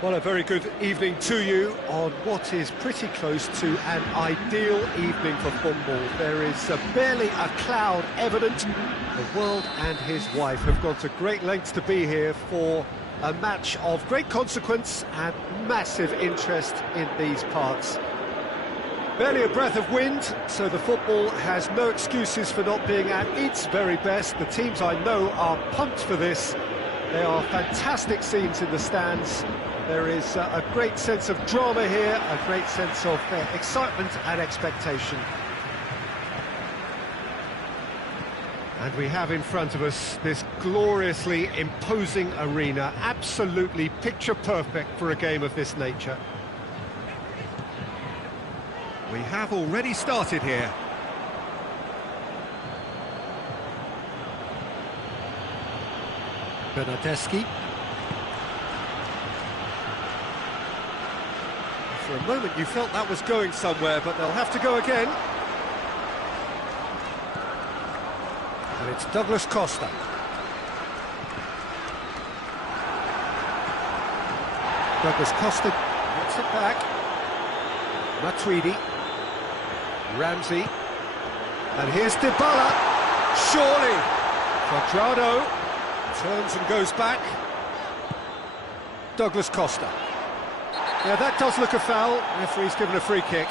Well, a very good evening to you on what is pretty close to an ideal evening for football. There is barely a cloud evident. The world and his wife have gone to great lengths to be here for a match of great consequence and massive interest in these parts. Barely a breath of wind, so the football has no excuses for not being at its very best. The teams I know are pumped for this. There are fantastic scenes in the stands. There is a great sense of drama here, a great sense of excitement and expectation. And we have in front of us this gloriously imposing arena, absolutely picture perfect for a game of this nature. We have already started here. Bernardeschi. For a moment you felt that was going somewhere, but they'll have to go again. And it's Douglas Costa. Douglas Costa gets it back. Matuidi. Ramsey. And here's Dybala. Surely. Cuadrado turns and goes back. Douglas Costa. Yeah, that does look a foul. Referee's given a free kick.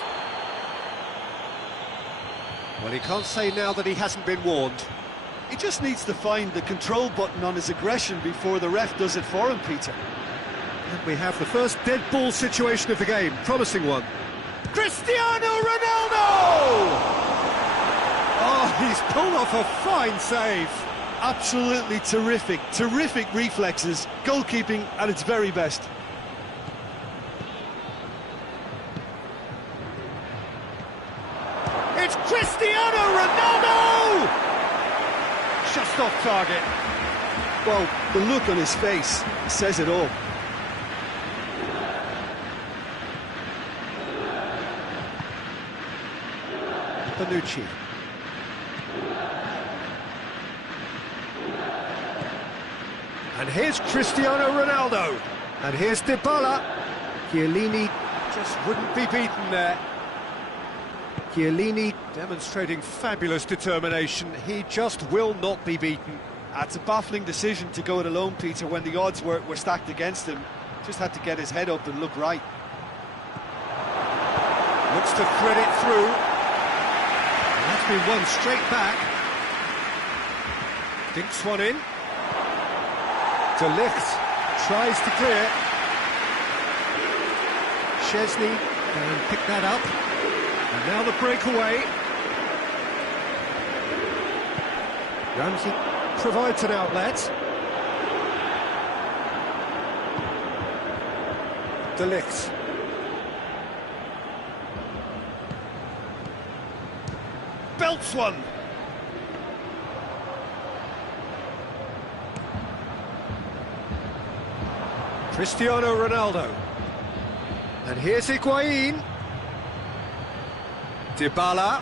Well, he can't say now that he hasn't been warned. He just needs to find the control button on his aggression before the ref does it for him, Peter. And we have the first dead ball situation of the game. Promising one. Cristiano Ronaldo! Oh, he's pulled off a fine save. Absolutely terrific. Terrific reflexes. Goalkeeping at its very best. It's Cristiano Ronaldo! Just off target. Well, the look on his face says it all. Bonucci. And here's Cristiano Ronaldo. And here's Dybala. Chiellini just wouldn't be beaten there. Chiellini demonstrating fabulous determination. He just will not be beaten. That's a baffling decision to go it alone, Peter, when the odds were stacked against him. Just had to get his head up and look right. Looks to thread it through. And that's been won straight back. Dinks one in. De Ligt tries to clear. Szczesny can pick that up. And now the breakaway. Ramsey provides an outlet. De Ligt. Belts one. Cristiano Ronaldo. And here's Higuain. Dybala.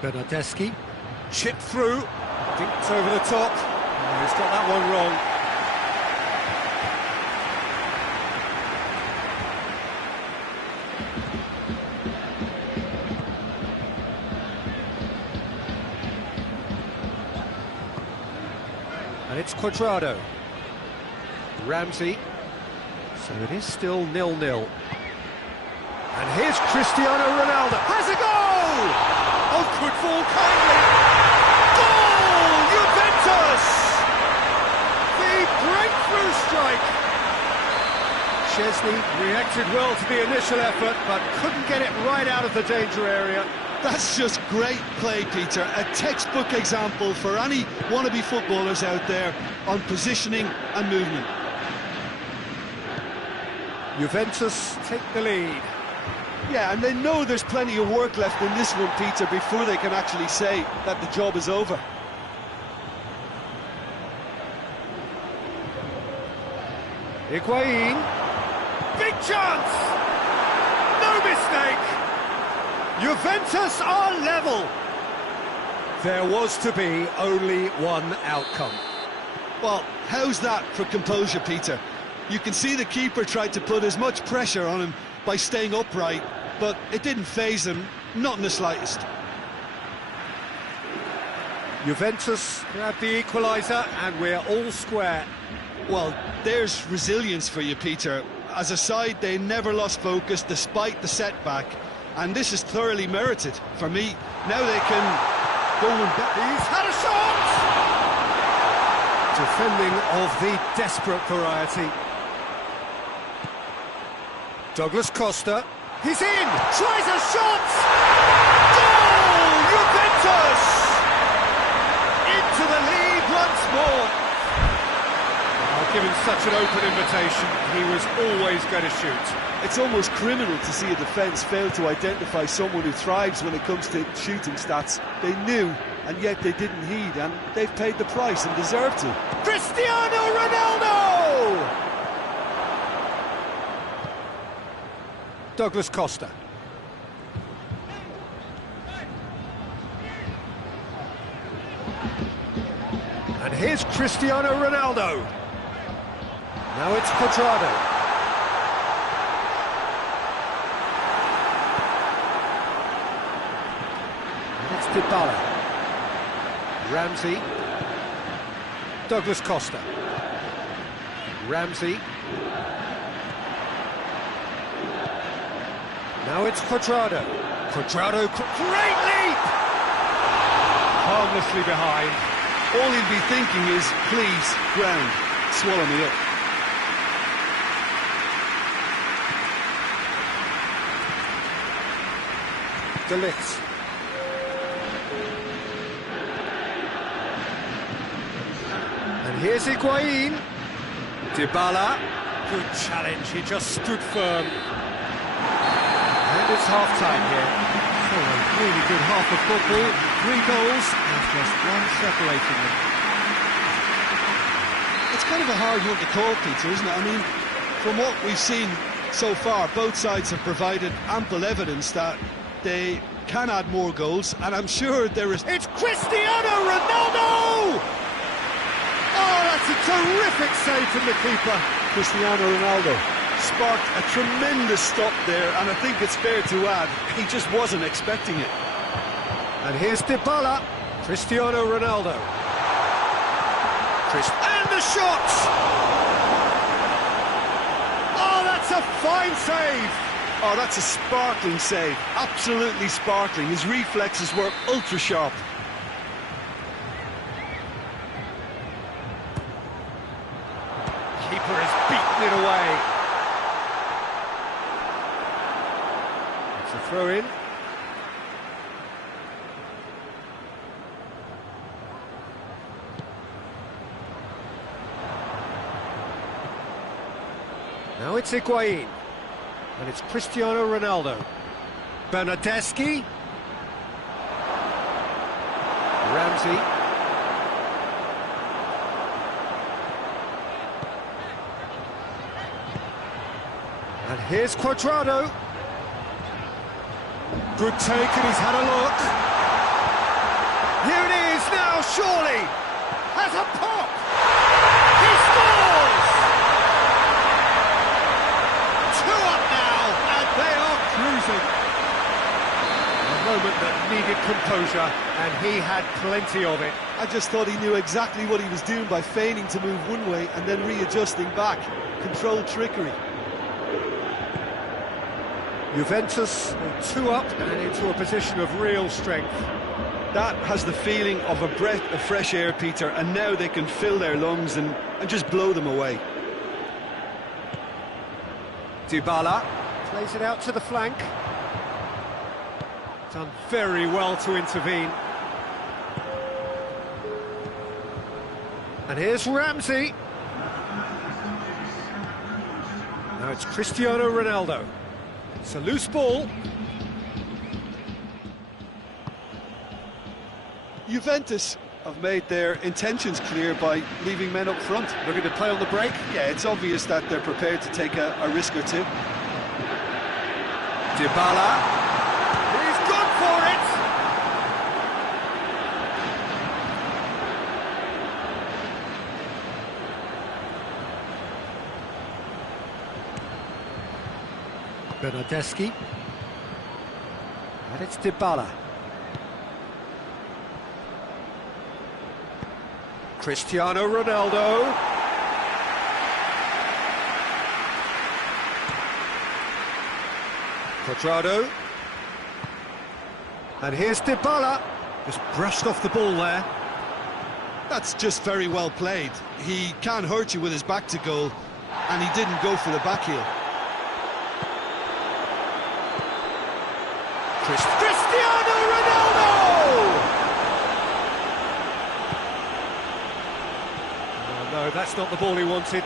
Bernardeschi. Chipped through. Dinked over the top. Oh, he's got that one wrong. And it's Cuadrado. Ramsey. So it is still 0-0. And here's Cristiano Ronaldo. Has a goal! Oh, could fall kindly. Goal! Juventus! The breakthrough strike. Szczesny reacted well to the initial effort, but couldn't get it right out of the danger area. That's just great play, Peter. A textbook example for any wannabe footballers out there on positioning and movement. Juventus take the lead. Yeah, and they know there's plenty of work left in this one, Peter, before they can actually say that the job is over. Higuain. Big chance! No mistake! Juventus are level. There was to be only one outcome. Well, how's that for composure, Peter? You can see the keeper tried to put as much pressure on him by staying upright, but it didn't faze him, not in the slightest. Juventus grab the equaliser and we're all square. Well, there's resilience for you, Peter. As a side, they never lost focus despite the setback, and this is thoroughly merited. For me, now they can go and back. He's had a shot! Defending of the desperate variety. Douglas Costa, he's in! Tries a shot! Goal! Juventus! Into the lead once more. Given such an open invitation, he was always going to shoot. It's almost criminal to see a defence fail to identify someone who thrives when it comes to shooting stats. They knew, and yet they didn't heed, and they've paid the price and deserve to. Cristiano Ronaldo! Douglas Costa. And here's Cristiano Ronaldo. Now it's Cuadrado. And it's Dybala. Ramsey. Douglas Costa. Ramsey. Now it's Cuadrado. Cuadrado, great leap! Harmlessly behind. All he'll be thinking is, please, ground, swallow me up. De Ligt. And here's Higuain. Dybala. Good challenge, he just stood firm. And it's half-time here. So a really good half of football. 3 goals and just one separating them. It's kind of a hard one to call, Peter, isn't it? I mean, from what we've seen so far, both sides have provided ample evidence that they can add more goals, and I'm sure there is... It's Cristiano Ronaldo! Oh, that's a terrific save from the keeper. Cristiano Ronaldo sparked a tremendous stop there, and I think it's fair to add, he just wasn't expecting it. And here's Dybala. Cristiano Ronaldo. And the shot! Oh, that's a fine save! Oh, that's a sparkling save. Absolutely sparkling. His reflexes were ultra sharp. Keeper has beaten it away. It's a throw in. Now it's Higuain. And it's Cristiano Ronaldo. Bernardeschi. Ramsey. And here's Cuadrado. Good take, and he's had a look. Here it is now, surely. Has a pop. He scores! 2 up now, and they are cruising. A moment that needed composure, and he had plenty of it. I just thought he knew exactly what he was doing by feigning to move one way and then readjusting back. Controlled trickery. Juventus 2 up and into a position of real strength. That has the feeling of a breath of fresh air, Peter, and now they can fill their lungs and just blow them away. Dybala plays it out to the flank. Done very well to intervene. And here's Ramsey. Now it's Cristiano Ronaldo. It's a loose ball. Juventus have made their intentions clear by leaving men up front. Looking to play on the break. Yeah, it's obvious that they're prepared to take a risk or two. Dybala. He's gone for it! Bernardeschi. And it's Dybala. Cristiano Ronaldo. Quadrado. And here's Dybala. Just brushed off the ball there. That's just very well played. He can't hurt you with his back to goal, and he didn't go for the back heel. Cristiano Ronaldo! Oh, no, that's not the ball he wanted.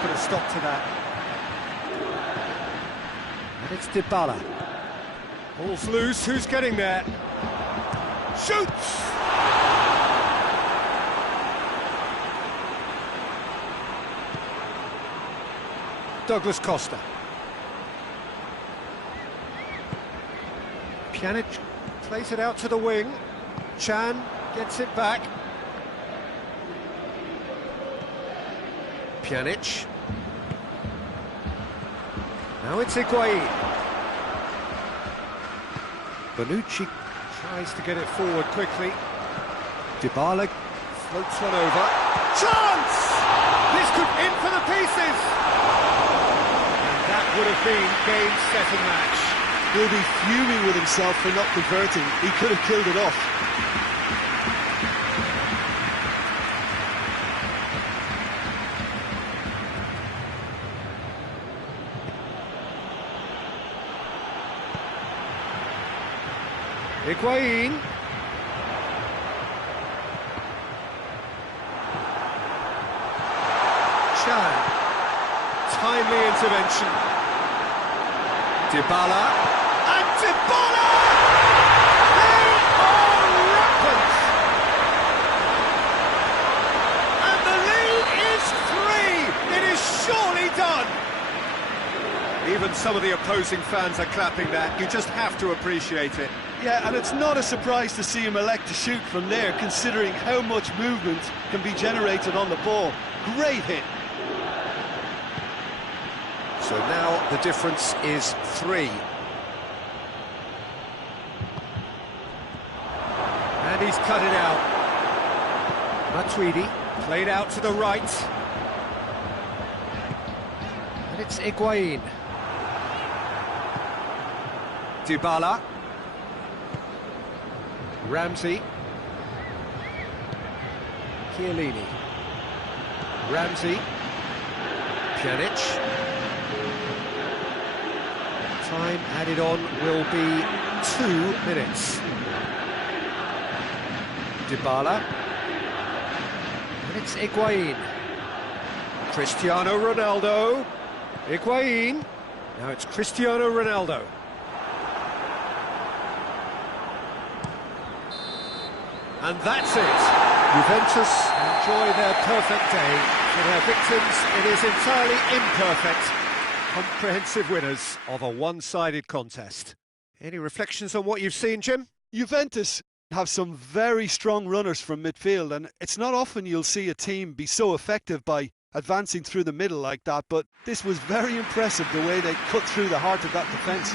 Put a stop to that. And it's Dybala. Ball's loose, who's getting there? Shoots! Douglas Costa. Pjanic plays it out to the wing. Chan gets it back. Pjanic. Now it's Higuain. Bonucci tries to get it forward quickly. Dybala floats one over. Chance! This could in for the pieces! And that would have been game, set and match. He'll be fuming with himself for not converting. He could have killed it off. Higuain. Chan. Timely intervention. Dybala. And Dybala! They are rampant! And the lead is 3! It is surely done! Even some of the opposing fans are clapping that. You just have to appreciate it. Yeah, and it's not a surprise to see him elect to shoot from there, considering how much movement can be generated on the ball. Great hit. So now the difference is 3. And he's cut it out. Matuidi played out to the right. And it's Higuain. Dybala. Ramsey. Chiellini. Ramsey. Pjanic. Time added on will be 2 minutes. Dybala. And it's Higuain. Cristiano Ronaldo. Higuain. Now it's Cristiano Ronaldo. And that's it. Juventus enjoy their perfect day. For their victims, it is entirely imperfect. Comprehensive winners of a one-sided contest. Any reflections on what you've seen, Jim? Juventus have some very strong runners from midfield, and it's not often you'll see a team be so effective by advancing through the middle like that, but this was very impressive, the way they cut through the heart of that defence.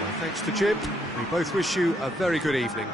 Well, thanks to Jim. We both wish you a very good evening.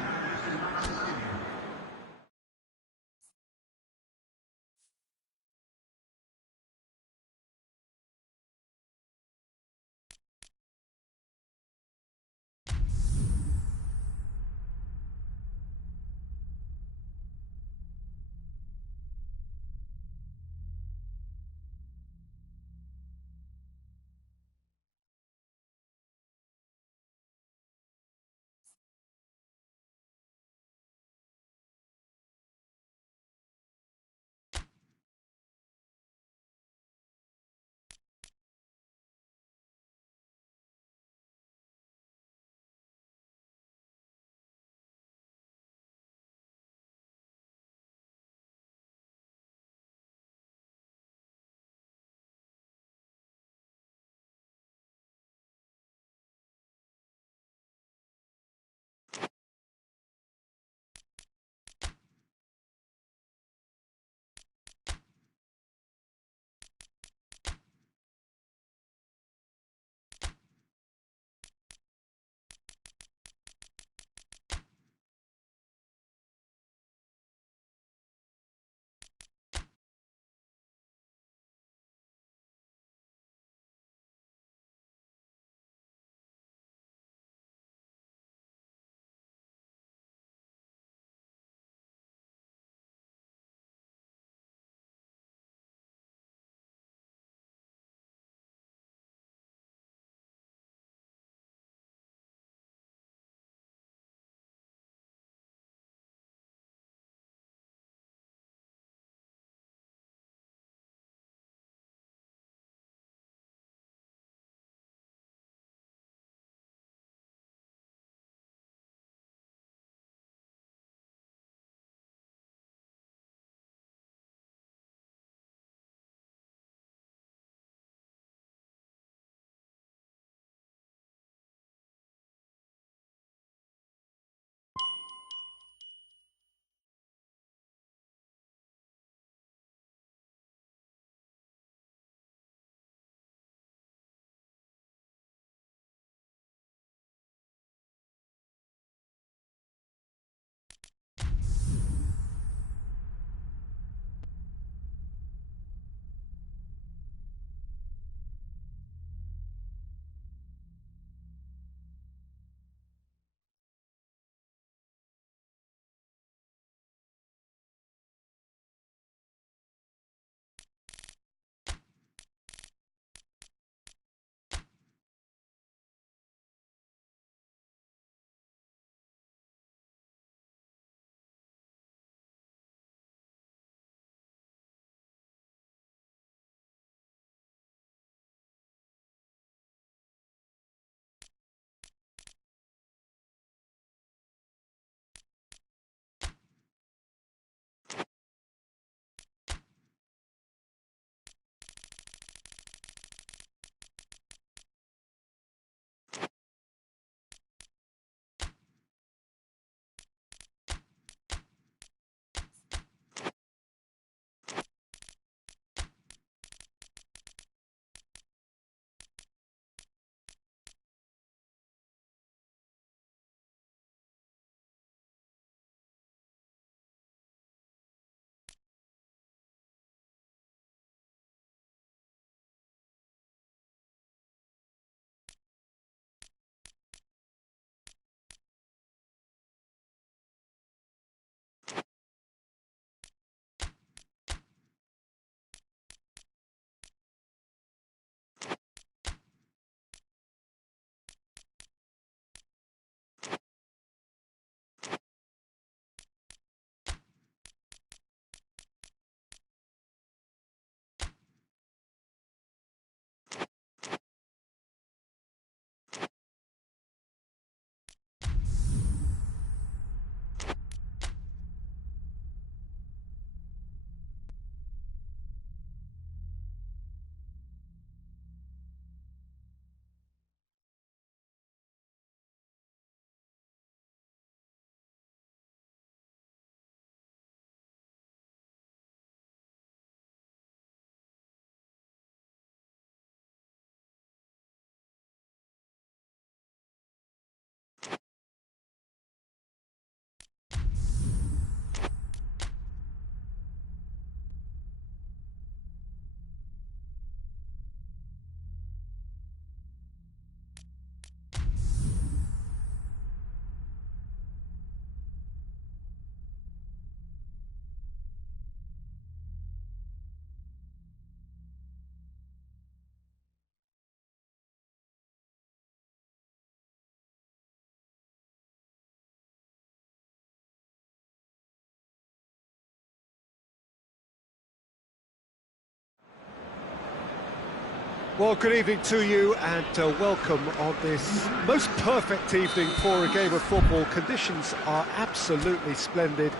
Well, good evening to you and welcome on this most perfect evening for a game of football. Conditions are absolutely splendid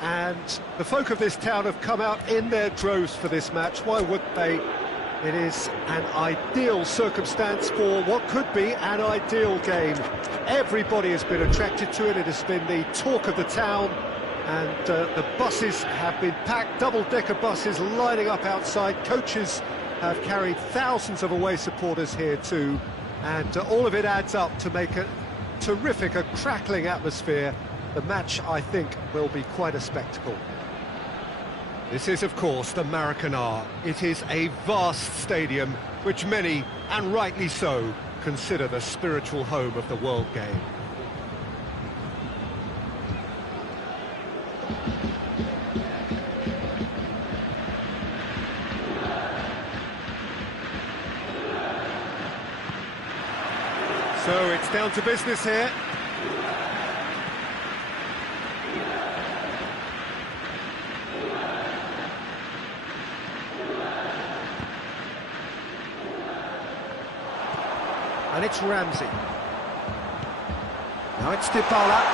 and the folk of this town have come out in their droves for this match. Why wouldn't they? It is an ideal circumstance for what could be an ideal game. Everybody has been attracted to it. It has been the talk of the town. And the buses have been packed, double-decker buses lining up outside. Coaches have carried thousands of away supporters here too, and all of it adds up to make a terrific, a crackling atmosphere. The match, I think, will be quite a spectacle. This is, of course, the Maracanã. It is a vast stadium, which many, and rightly so, consider the spiritual home of the world game. So it's down to business here. And it's Ramsey. Now it's Dybala.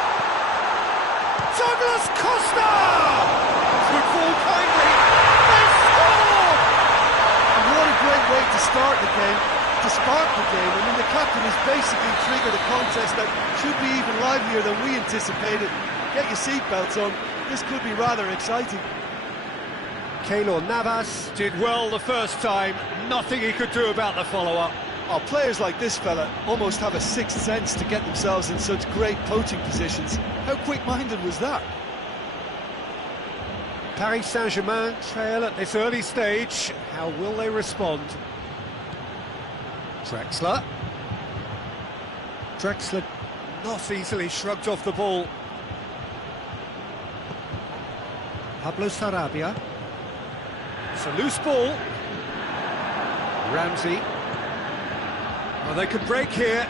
Douglas Costa! Football kindly. They score! And what a great way to start the game. To spark the game. I mean, the captain has basically triggered a contest that should be even livelier than we anticipated. Get your seatbelts on, this could be rather exciting. Keylor Navas did well the first time, nothing he could do about the follow-up. Oh, players like this fella almost have a sixth sense to get themselves in such great poaching positions. How quick-minded was that? Paris Saint-Germain trail at this early stage. How will they respond? Drexler not easily shrugged off the ball. Pablo Sarabia. It's a loose ball. Ramsey. Well, they could break here.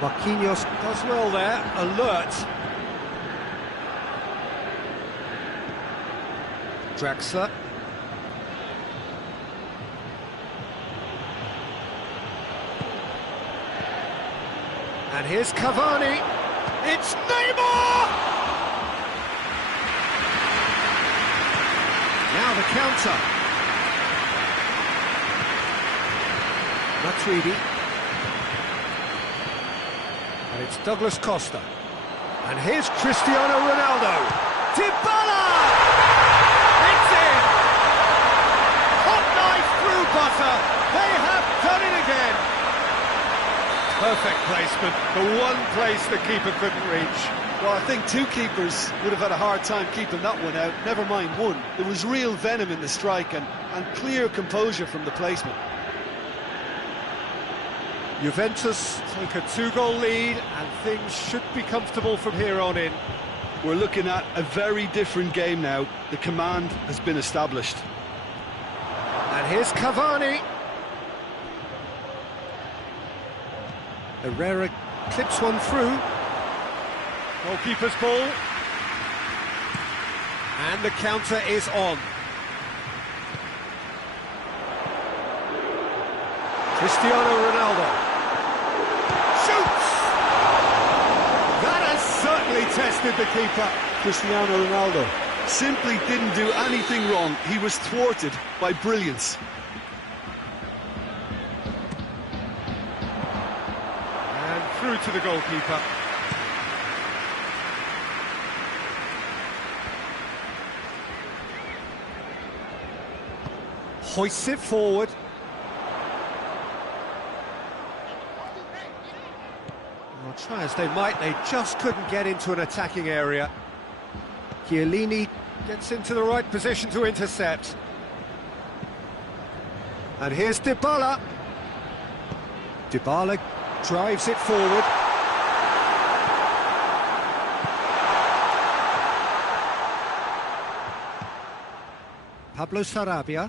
Marquinhos does well there, alert. Drexler. And here's Cavani. It's Neymar! Now the counter. Matuidi. And it's Douglas Costa. And here's Cristiano Ronaldo. Dybala! It's in! Hot knife through butter. They have done it again. Perfect placement, the one place the keeper couldn't reach. Well, I think two keepers would have had a hard time keeping that one out, never mind one. There was real venom in the strike and clear composure from the placement. Juventus take a 2-goal lead and things should be comfortable from here on in. We're looking at a very different game now. The command has been established. And here's Cavani. Herrera clips one through. Goalkeeper's ball. And the counter is on. Cristiano Ronaldo. Shoots! That has certainly tested the keeper. Cristiano Ronaldo simply didn't do anything wrong. He was thwarted by brilliance. Through to the goalkeeper. Hoists it forward. Well, try as they might, they just couldn't get into an attacking area. Chiellini gets into the right position to intercept. And here's Dybala. Dybala drives it forward. Pablo Sarabia.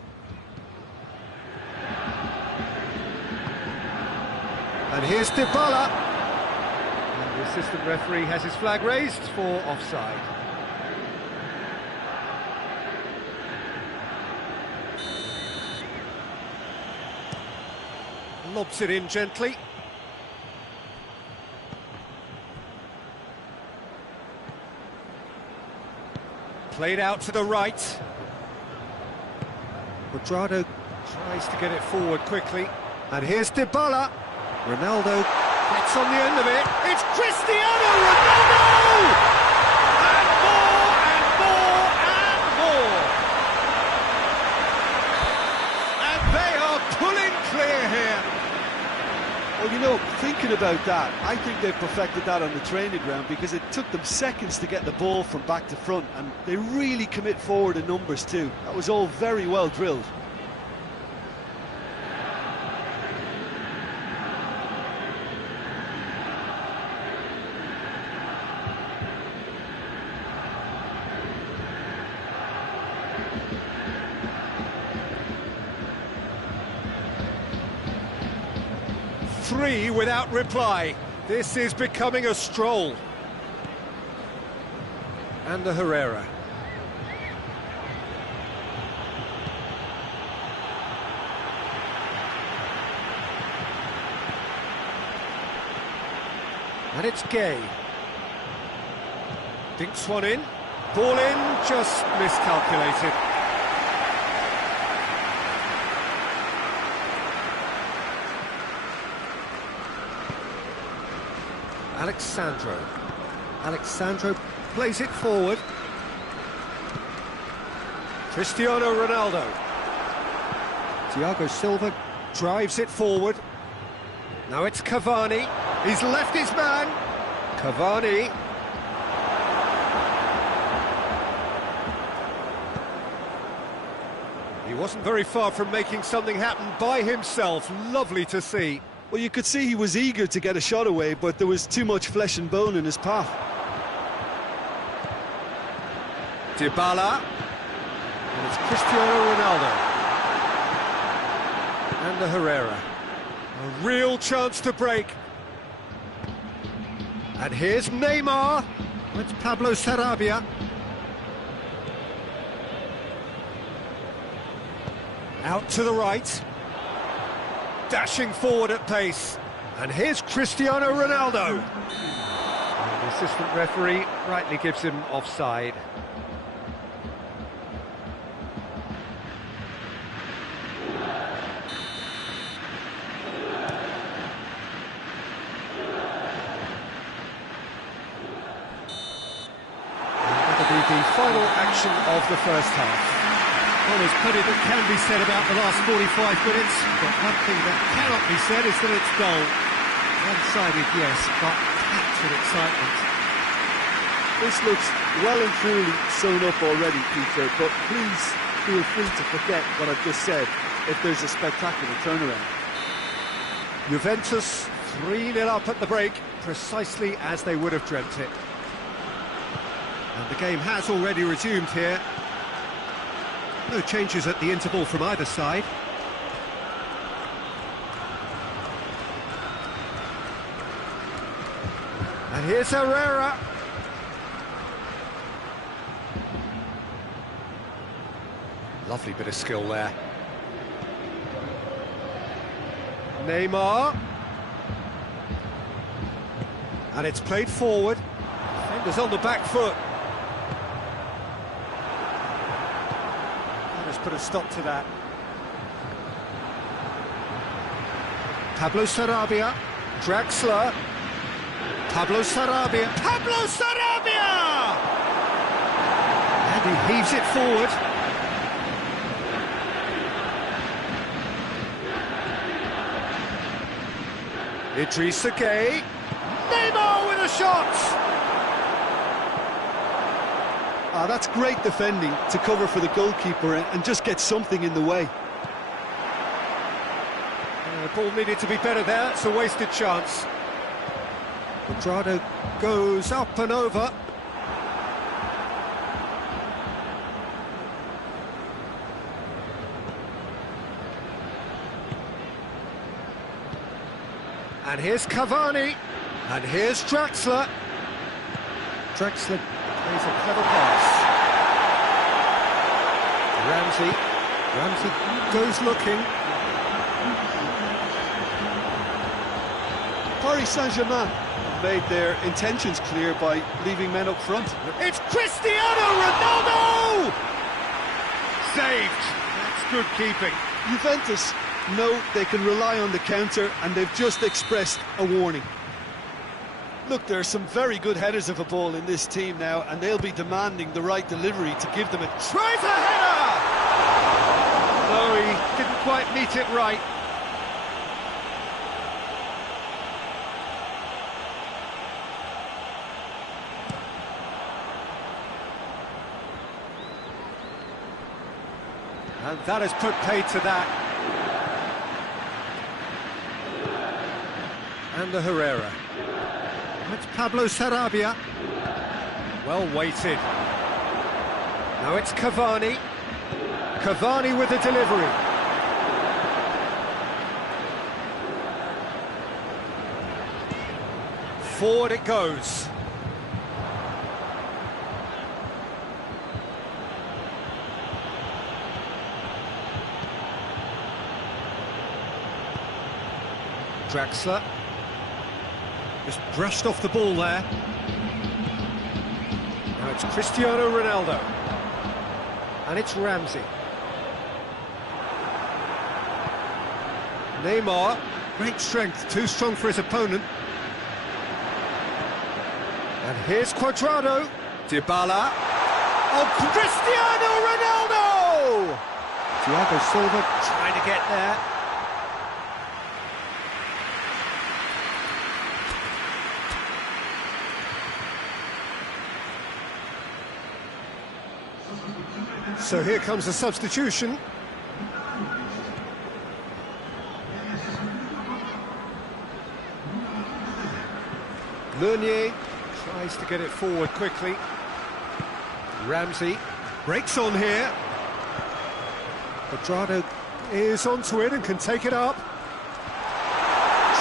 And here's Dybala. And the assistant referee has his flag raised for offside. Lobs it in gently. Played out to the right. Quadrado tries to get it forward quickly. And here's Dybala. Ronaldo gets on the end of it. It's Cristiano Ronaldo! And more and more and more. And they are pulling clear here. Well, you know, thinking about that, I think they've perfected that on the training ground, because it took them seconds to get the ball from back to front, and they really commit forward in numbers too. That was all very well drilled. Three without reply. This is becoming a stroll. And the Herrera. And it's Gay. Dinks one in. Ball in, just miscalculated. Alexandro plays it forward. Cristiano Ronaldo. Thiago Silva drives it forward. Now it's Cavani. He's left his man. Cavani. He wasn't very far from making something happen by himself. Lovely to see. Well, you could see he was eager to get a shot away, but there was too much flesh and bone in his path. Dybala. And it's Cristiano Ronaldo. And the Herrera. A real chance to break. And here's Neymar. It's Pablo Sarabia. Out to the right. Dashing forward at pace. And here's Cristiano Ronaldo. And the assistant referee rightly gives him offside. That'll be the final action of the first half. Well, there's plenty that can be said about the last 45 minutes, but one thing that cannot be said is that it's dull. One-sided, yes, but packed with excitement. This looks well and truly sewn up already, Peter, but please feel free to forget what I've just said if there's a spectacular turnaround. Juventus 3-0 up at the break, precisely as they would have dreamt it. And the game has already resumed here. No changes at the interval from either side. And here's Herrera. Lovely bit of skill there. Neymar. And it's played forward. Defender's on the back foot. Put a stop to that. Pablo Sarabia, Draxler, Pablo Sarabia, and he heaves it forward. Idrissa Gueye, Neymar with a shot. That's great defending to cover for the goalkeeper and just get something in the way. The ball needed to be better there, it's a wasted chance. Quadrado goes up and over. And here's Cavani, and here's Draxler. Draxler plays a clever pass. Ramsey goes looking. Paris Saint-Germain made their intentions clear by leaving men up front. It's Cristiano Ronaldo! Saved. That's good keeping. Juventus know they can rely on the counter, and they've just expressed a warning. Look, there are some very good headers of a ball in this team now, and they'll be demanding the right delivery to give them a... Tries a header! No, he didn't quite meet it right. And that has put paid to that. And the Herrera. It's Pablo Sarabia. Well weighted. Now it's Cavani. Cavani with the delivery. Forward it goes. Draxler. Just brushed off the ball there. Now it's Cristiano Ronaldo. And it's Ramsey. Neymar. Great strength, too strong for his opponent. And here's Cuadrado. Dybala. Oh, Cristiano Ronaldo! Thiago Silva trying to get there. So here comes the substitution. Meunier tries to get it forward quickly. Ramsey breaks on here. Cuadrado is onto it and can take it up.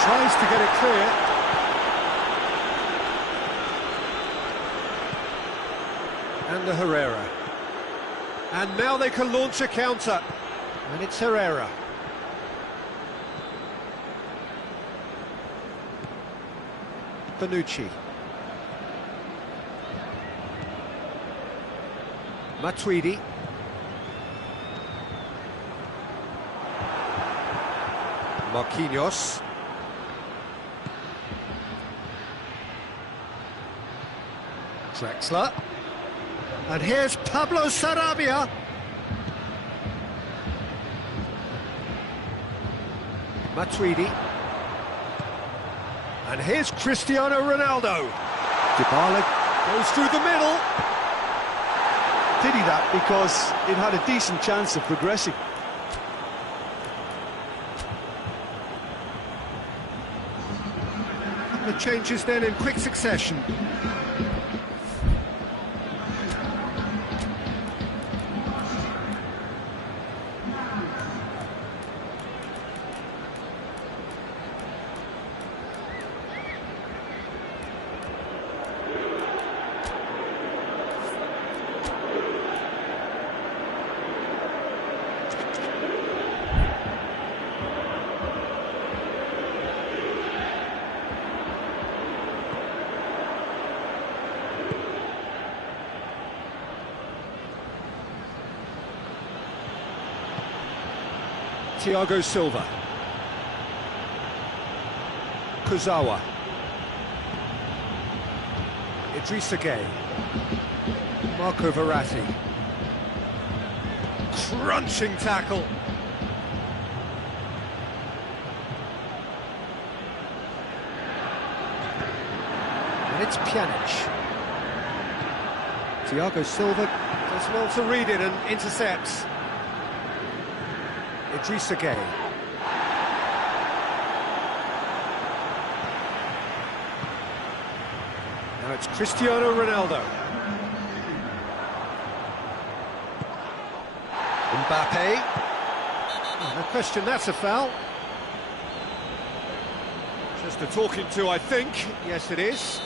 Tries to get it clear. And the Herrera. And now they can launch a counter. And it's Herrera. Bonucci. Matuidi. Marquinhos. Draxler. And here's Pablo Sarabia. Matuidi. And here's Cristiano Ronaldo. Dybala goes through the middle. Pity that, because it had a decent chance of progressing. The changes then in quick succession. Thiago Silva. Kurzawa. Idrissa Gueye. Marco Verratti. Crunching tackle. And it's Pjanic. Thiago Silva does well to read it and intercepts. Idrissa Gueye. Now it's Cristiano Ronaldo. Mbappe. Oh, no question, that's a foul. Just a talking to, I think. Yes, it is.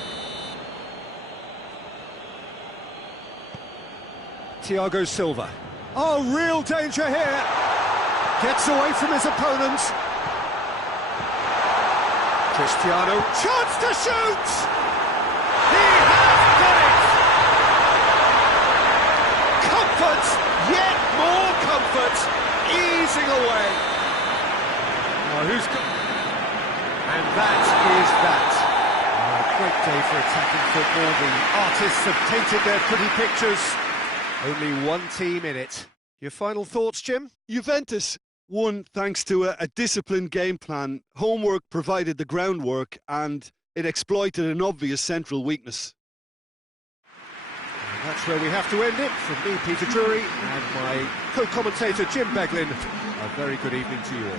Thiago Silva. Oh, real danger here. Gets away from his opponent. Cristiano, chance to shoot! He has done it! Comfort, yet more comfort, easing away. Oh, and that is that. A great day for attacking football. The artists have painted their pretty pictures. Only one team in it. Your final thoughts, Jim? Juventus won thanks to a disciplined game plan. Homework provided the groundwork and it exploited an obvious central weakness. And that's where we have to end it. From me, Peter Drury, and my co-commentator, Jim Beglin. A very good evening to you all.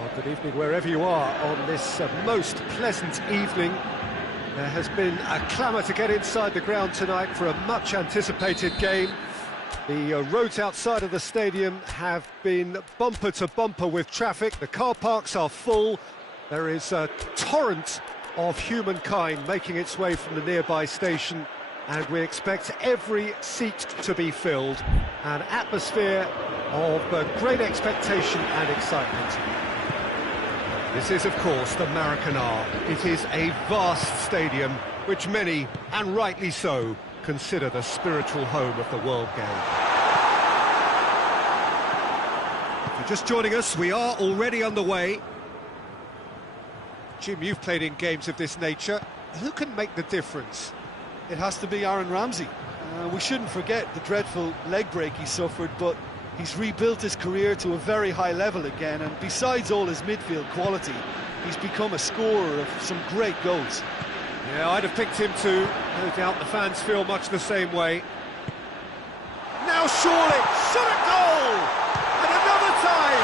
Well, good evening wherever you are on this most pleasant evening. There has been a clamour to get inside the ground tonight for a much anticipated game. The roads outside of the stadium have been bumper to bumper with traffic. The car parks are full. There is a torrent of humankind making its way from the nearby station, and we expect every seat to be filled. An atmosphere of great expectation and excitement. This is, of course, the Maracanã. It is a vast stadium, which many, and rightly so, consider the spiritual home of the world game. If you're just joining us, we are already underway. Jim, you've played in games of this nature. Who can make the difference? It has to be Aaron Ramsey. We shouldn't forget the dreadful leg break he suffered, but he's rebuilt his career to a very high level again, and besides all his midfield quality, he's become a scorer of some great goals. Yeah, I'd have picked him too. No doubt the fans feel much the same way. Now surely, shot at goal! And another time!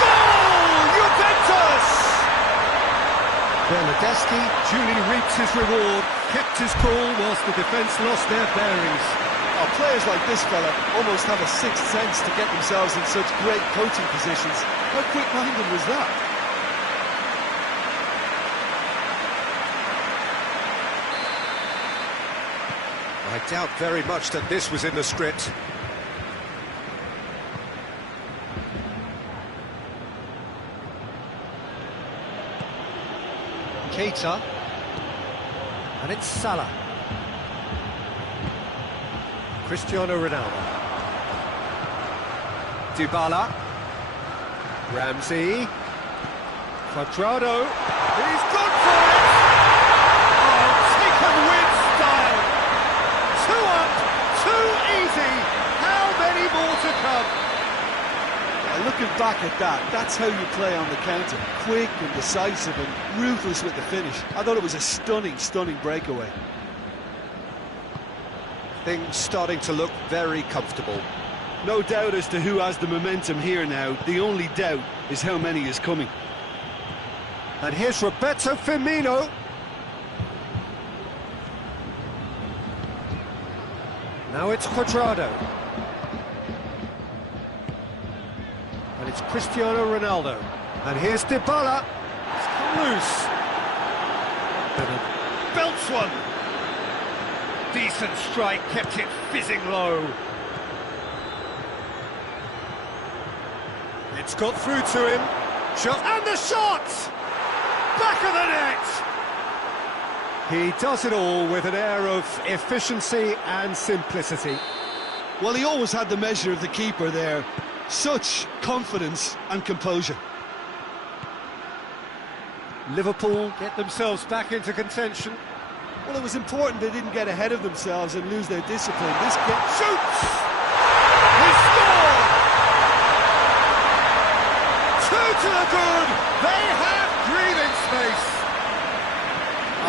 Goal! Juventus! Bernardeschi duly reaps his reward, kept his cool whilst the defence lost their bearings. Oh, players like this fella almost have a sixth sense to get themselves in such great coaching positions. How quick-minded was that? I doubt very much that this was in the script. Keita. And it's Salah. Cristiano Ronaldo. Dybala. Ramsey. Cuadrado. He's gone for it! Oh, taken with style! 2 up, 2 easy. How many more to come? Looking back at that, that's how you play on the counter. Quick and decisive and ruthless with the finish. I thought it was a stunning, stunning breakaway. Things starting to look very comfortable. No doubt as to who has the momentum here now. The only doubt is how many is coming. And here's Roberto Firmino. Now it's Cuadrado. And it's Cristiano Ronaldo. And here's Dybala. It's come loose. And belts one. Decent strike, kept it fizzing low. It's got through to him. Shot, and the shot! Back of the net! He does it all with an air of efficiency and simplicity. Well, he always had the measure of the keeper there. Such confidence and composure. Liverpool get themselves back into contention. Well, it was important they didn't get ahead of themselves and lose their discipline. This game shoots! He scored! 2 to the good! They have breathing space!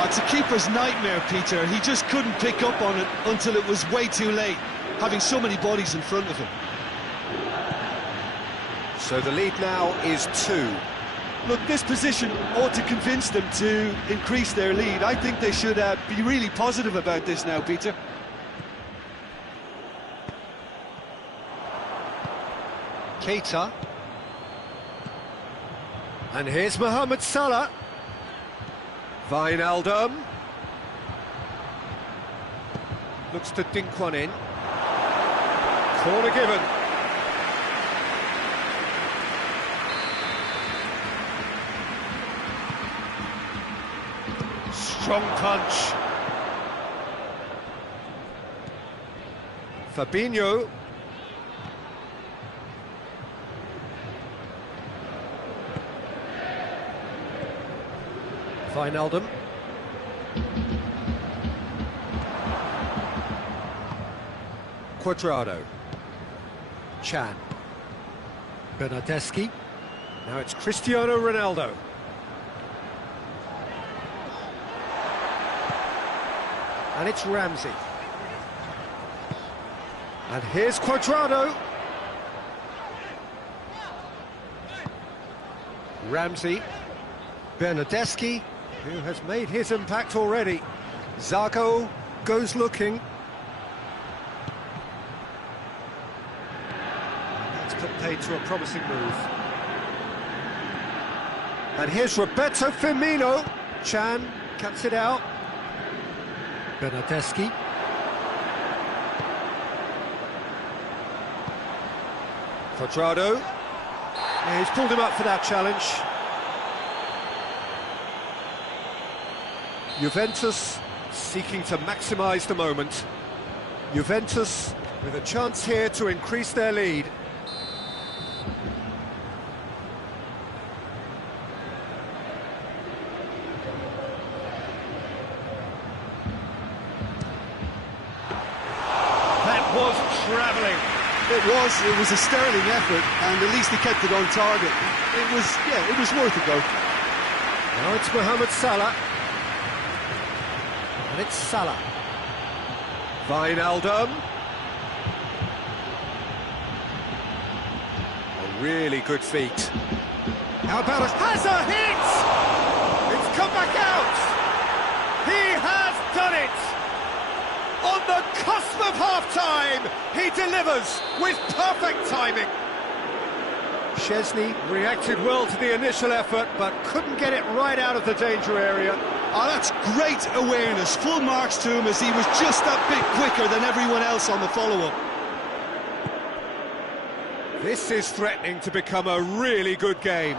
It's a keeper's nightmare, Peter. He just couldn't pick up on it until it was way too late, having so many bodies in front of him. So the lead now is 2. Look, this position ought to convince them to increase their lead. I think they should be really positive about this now, Peter. Keita. And here's Mohamed Salah. Wijnaldum. Looks to dink one in. Corner given. Strong punch. Fabinho. Wijnaldum. Cuadrado. Chan. Bernardeschi. Now it's Cristiano Ronaldo. And it's Ramsey. And here's Cuadrado. Ramsey. Bernardeschi, who has made his impact already. Zago goes looking. And that's put paid to a promising move. And here's Roberto Firmino. Chan cuts it out. Bernardeschi. Cuadrado. Yeah, he's pulled him up for that challenge. Juventus seeking to maximise the moment. Juventus with a chance here to increase their lead. That was travelling. It was a sterling effort, and at least he kept it on target. It was worth a go. Now it's Mohamed Salah. And it's Salah. Wijnaldum. A really good feat. How about a... Has a hit! It's come back out! He has done it! On the cusp of half-time, he delivers with perfect timing. Szczesny reacted well to the initial effort, but couldn't get it right out of the danger area. Oh, that's great awareness. Full marks to him as he was just that bit quicker than everyone else on the follow-up. This is threatening to become a really good game.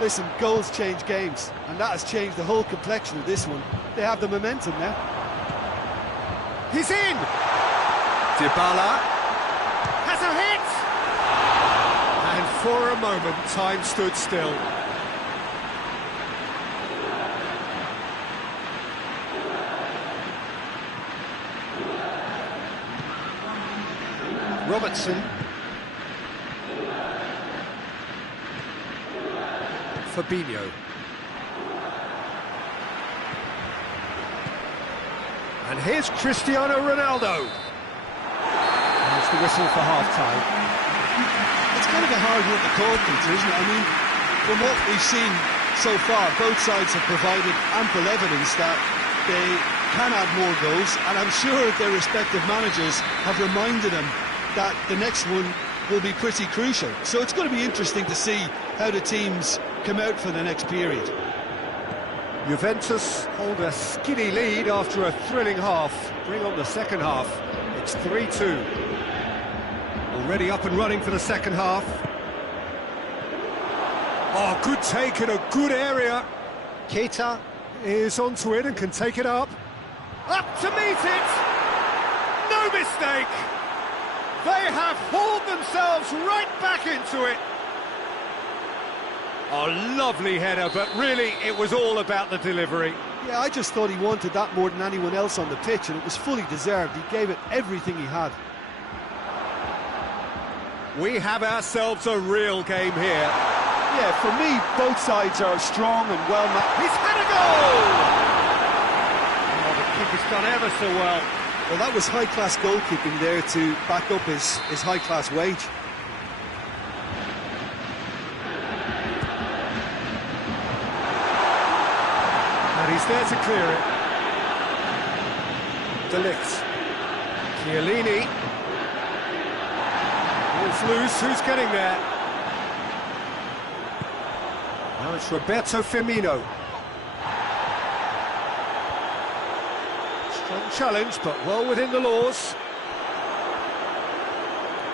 Listen, goals change games, and that has changed the whole complexion of this one. They have the momentum now. He's in! Dybala has a hit! And for a moment, time stood still. Robertson. Fabinho. And here's Cristiano Ronaldo. There's the whistle for half-time. It's kind of a hard one to call, Peter, isn't it? I mean, from what we've seen so far, both sides have provided ample evidence that they can add more goals, and I'm sure their respective managers have reminded them that the next one will be pretty crucial. So it's going to be interesting to see how the teams come out for the next period. Juventus hold a skinny lead after a thrilling half. Bring on the second half. It's 3-2. Already up and running for the second half. Oh, good take in a good area. Keita is onto it and can take it up. Up to meet it! No mistake! They have hauled themselves right back into it. Oh, lovely header, but really it was all about the delivery. Yeah, I just thought he wanted that more than anyone else on the pitch, and it was fully deserved. He gave it everything he had. We have ourselves a real game here. Yeah, for me, both sides are strong and well... He's had a goal! Oh, the keeper's done ever so well. Well, that was high-class goalkeeping there to back up his high-class wage. And he's there to clear it. De Ligt. Chiellini. Ball's loose, who's getting there? Now it's Roberto Firmino. Strong challenge, but well within the laws.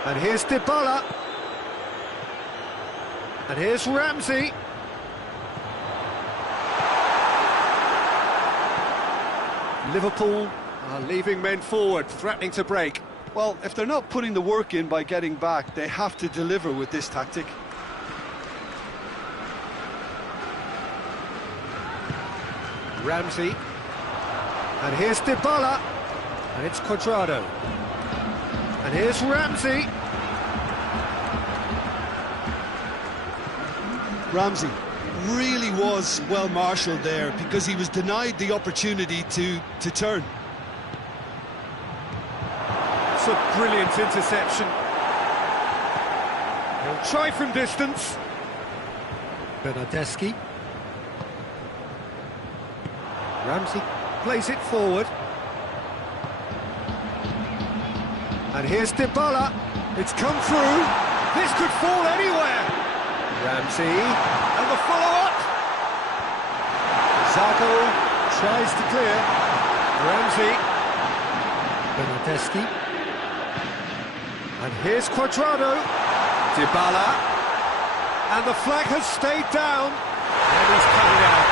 And here's Dybala. And here's Ramsey. Liverpool are leaving men forward, threatening to break. Well, if they're not putting the work in by getting back, they have to deliver with this tactic. Ramsey. And here's Dybala. And it's Cuadrado. And here's Ramsey. Ramsey really was well marshalled there because he was denied the opportunity to turn. It's a brilliant interception. He'll try from distance. Bernardeschi. Ramsey plays it forward. And here's Dybala. It's come through. This could fall anywhere. Ramsey, and the follow-up. Zago tries to clear. Ramsey. Bernardeschi. And here's Cuadrado. Dybala. And the flag has stayed down. And he's cut it out.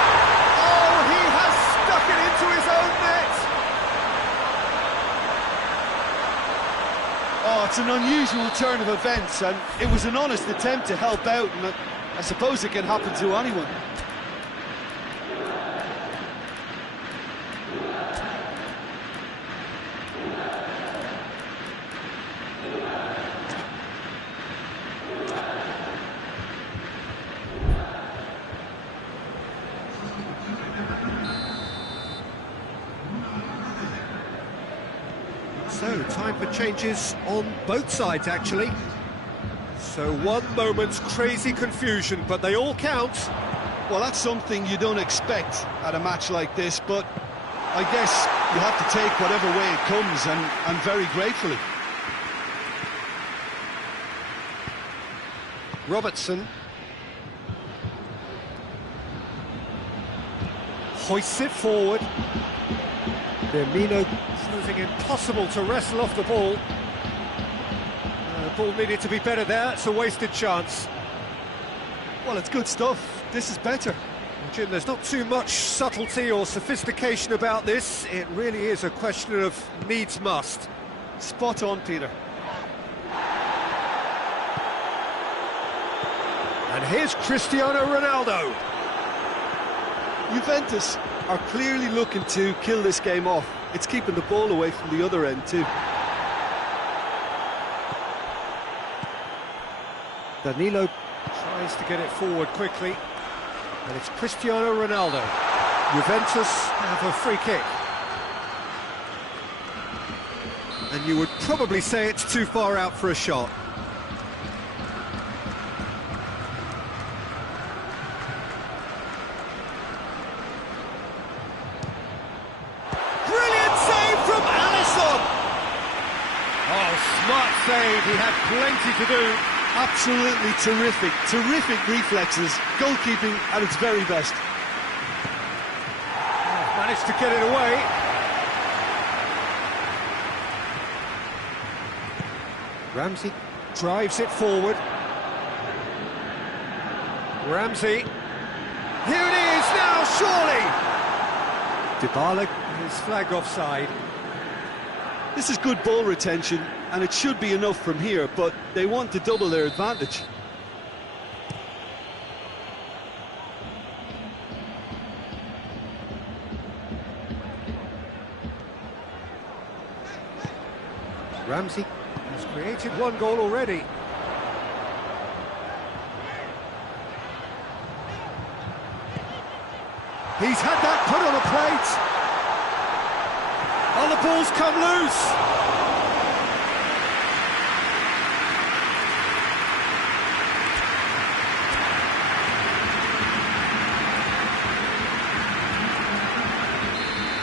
Oh, he has stuck it into his own net. Oh, it's an unusual turn of events, and it was an honest attempt to help out, and I suppose it can happen to anyone. So, time for changes on both sides, actually. So, one moment's crazy confusion, but they all count. Well, that's something you don't expect at a match like this, but I guess you have to take whatever way it comes, and very gratefully. Robertson hoists it forward. Firmino proving impossible to wrestle off the ball. The ball needed to be better there. It's a wasted chance. Well, it's good stuff. This is better. Jim, there's not too much subtlety or sophistication about this. It really is a question of needs must. Spot on, Peter. And here's Cristiano Ronaldo. Juventus are clearly looking to kill this game off. It's keeping the ball away from the other end too. Danilo tries to get it forward quickly. And it's Cristiano Ronaldo. Juventus have a free kick. And you would probably say it's too far out for a shot. Smart save, he had plenty to do. Absolutely terrific reflexes, goalkeeping at its very best. Managed to get it away. Ramsey drives it forward. Ramsey. Here it is now, surely! Dybala is flagged offside. This is good ball retention, and it should be enough from here, but they want to double their advantage. Ramsey has created one goal already. He's had that put on a plate. Oh, the ball's come loose.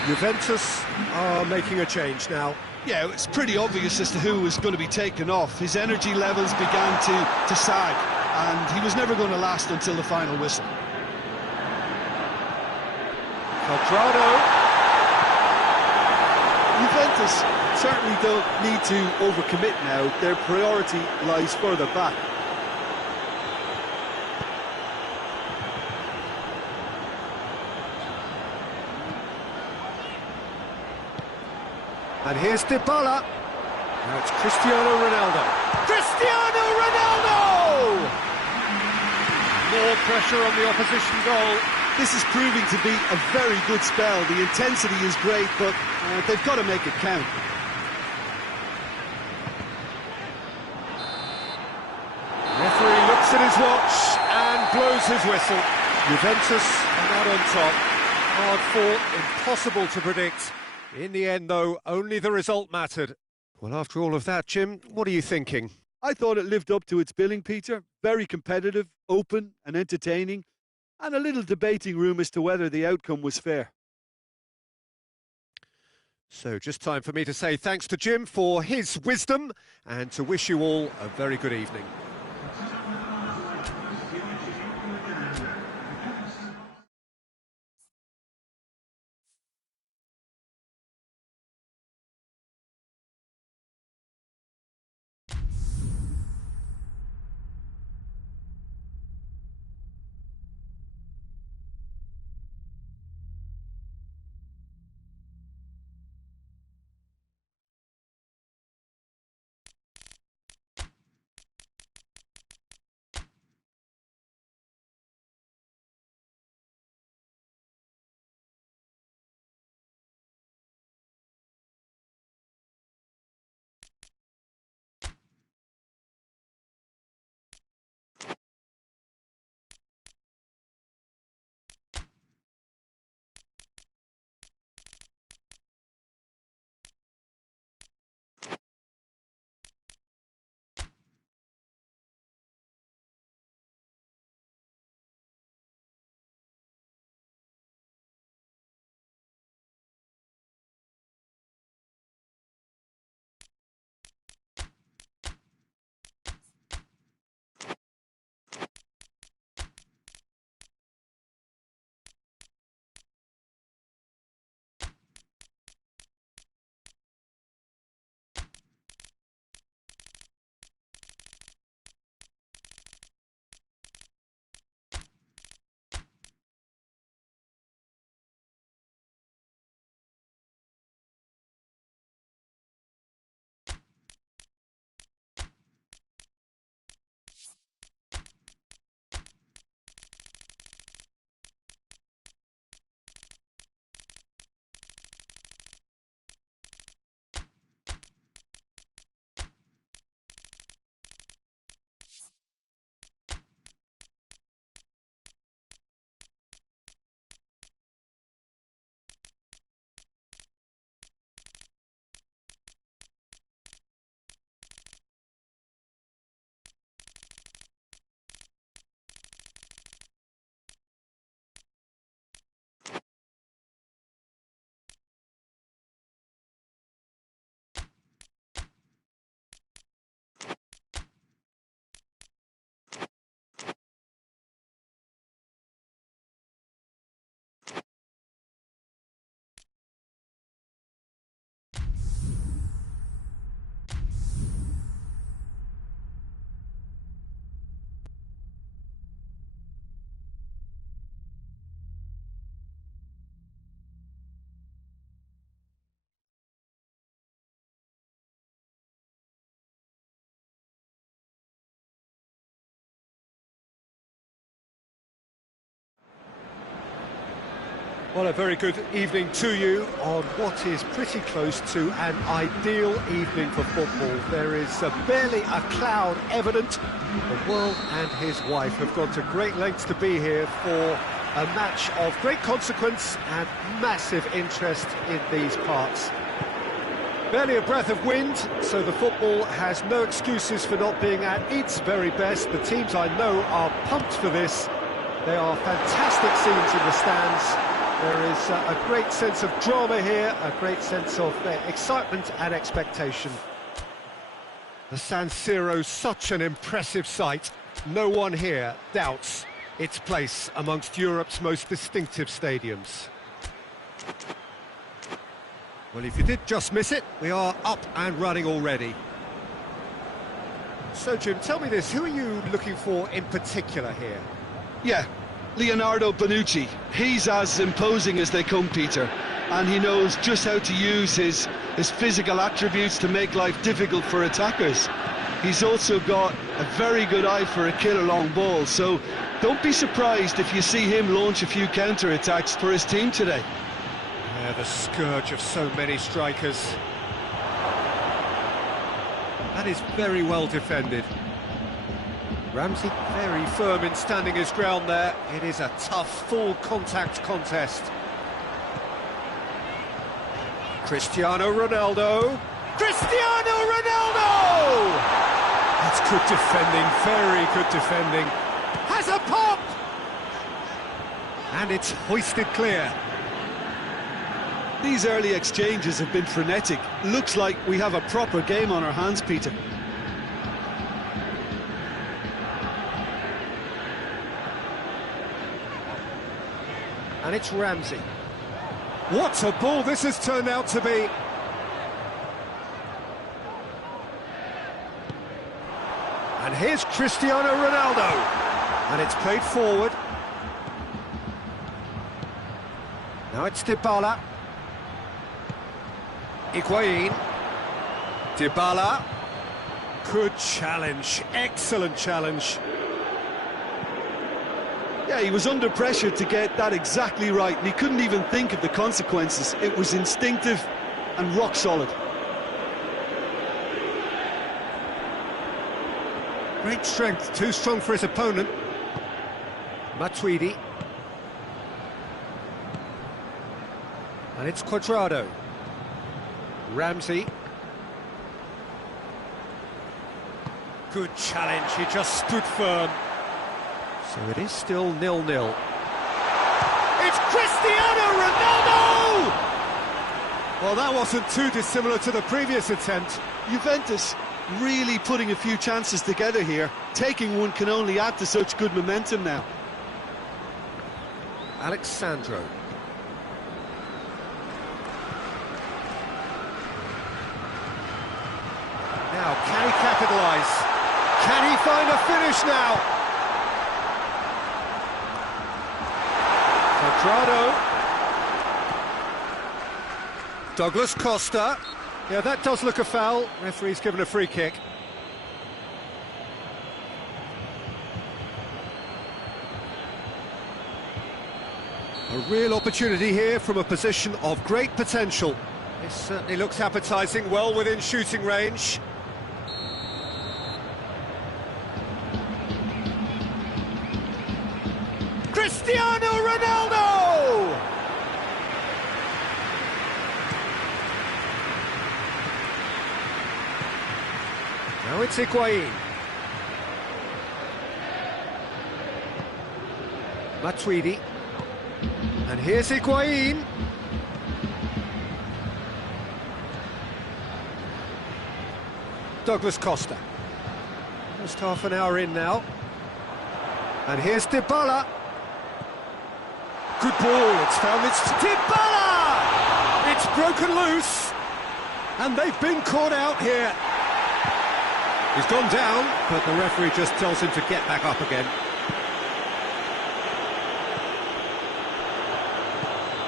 Juventus are making a change now. Yeah, it's pretty obvious as to who was going to be taken off. His energy levels began to sag, and he was never going to last until the final whistle. Quadrado. Juventus certainly don't need to overcommit now. Their priority lies further back. And here's Dybala. Now it's Cristiano Ronaldo. Cristiano Ronaldo! More pressure on the opposition goal. This is proving to be a very good spell. The intensity is great, but they've got to make it count. Referee looks at his watch and blows his whistle. Juventus are out on top. Hard fought, impossible to predict. In the end, though, only the result mattered. Well, after all of that, Jim, what are you thinking? I thought it lived up to its billing, Peter. Very competitive, open and entertaining. And a little debating room as to whether the outcome was fair. So just time for me to say thanks to Jim for his wisdom and to wish you all a very good evening. Well, a very good evening to you on what is pretty close to an ideal evening for football. There is barely a cloud evident. The world and his wife have gone to great lengths to be here for a match of great consequence and massive interest in these parts. Barely a breath of wind, so the football has no excuses for not being at its very best. The teams I know are pumped for this. There are fantastic scenes in the stands. There is a great sense of drama here, a great sense of excitement and expectation. The San Siro's such an impressive sight. No one here doubts its place amongst Europe's most distinctive stadiums. Well, if you did just miss it, we are up and running already. So, Jim, tell me this, who are you looking for in particular here? Yeah, Leonardo Bonucci. He's as imposing as they come, Peter, and he knows just how to use his physical attributes to make life difficult for attackers. He's also got a very good eye for a killer long ball, so don't be surprised if you see him launch a few counter-attacks for his team today. Yeah, the scourge of so many strikers. That is very well defended. Ramsey very firm in standing his ground there. It is a tough, full-contact contest. Cristiano Ronaldo. Cristiano Ronaldo! That's good defending, very good defending. Has a pop! And it's hoisted clear. These early exchanges have been frenetic. Looks like we have a proper game on our hands, Peter. And it's Ramsey. What a ball this has turned out to be. And here's Cristiano Ronaldo. And it's played forward. Now it's Dybala. Higuain. Dybala. Good challenge, excellent challenge. Yeah, he was under pressure to get that exactly right, and he couldn't even think of the consequences. It was instinctive and rock solid. Great strength, too strong for his opponent. Matuidi. And it's Cuadrado. Ramsey. Good challenge, he just stood firm. So it is still 0-0. It's Cristiano Ronaldo! Well, that wasn't too dissimilar to the previous attempt. Juventus really putting a few chances together here. Taking one can only add to such good momentum now. Alexandro. Now, can he capitalise? Can he find a finish now? Cuadrado. Douglas Costa. Yeah, that does look a foul. Referee's given a free kick. A real opportunity here from a position of great potential. This certainly looks appetising, well within shooting range. Cristiano Ronaldo! Now it's Higuain. Matuidi. And here's Higuain. Douglas Costa. Just half an hour in now. And here's Dybala. Good ball, it's found its Dybala! It's broken loose, and they've been caught out here. He's gone down, but the referee just tells him to get back up again.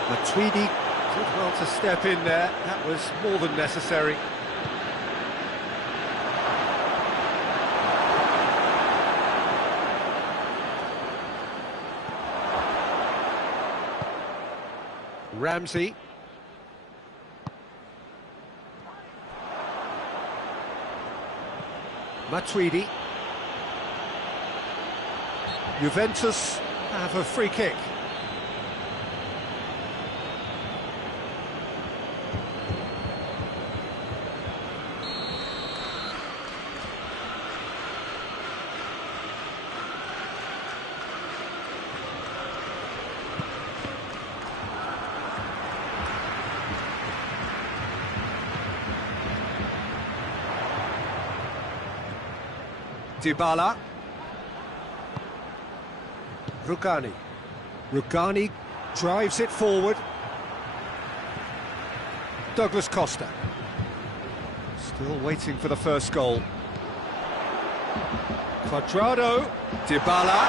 Matuidi did well to step in there, that was more than necessary. Ramsey. Matuidi. Juventus have a free kick. Dybala. Rugani drives it forward. Douglas Costa. Still waiting for the first goal. Cuadrado. Dybala.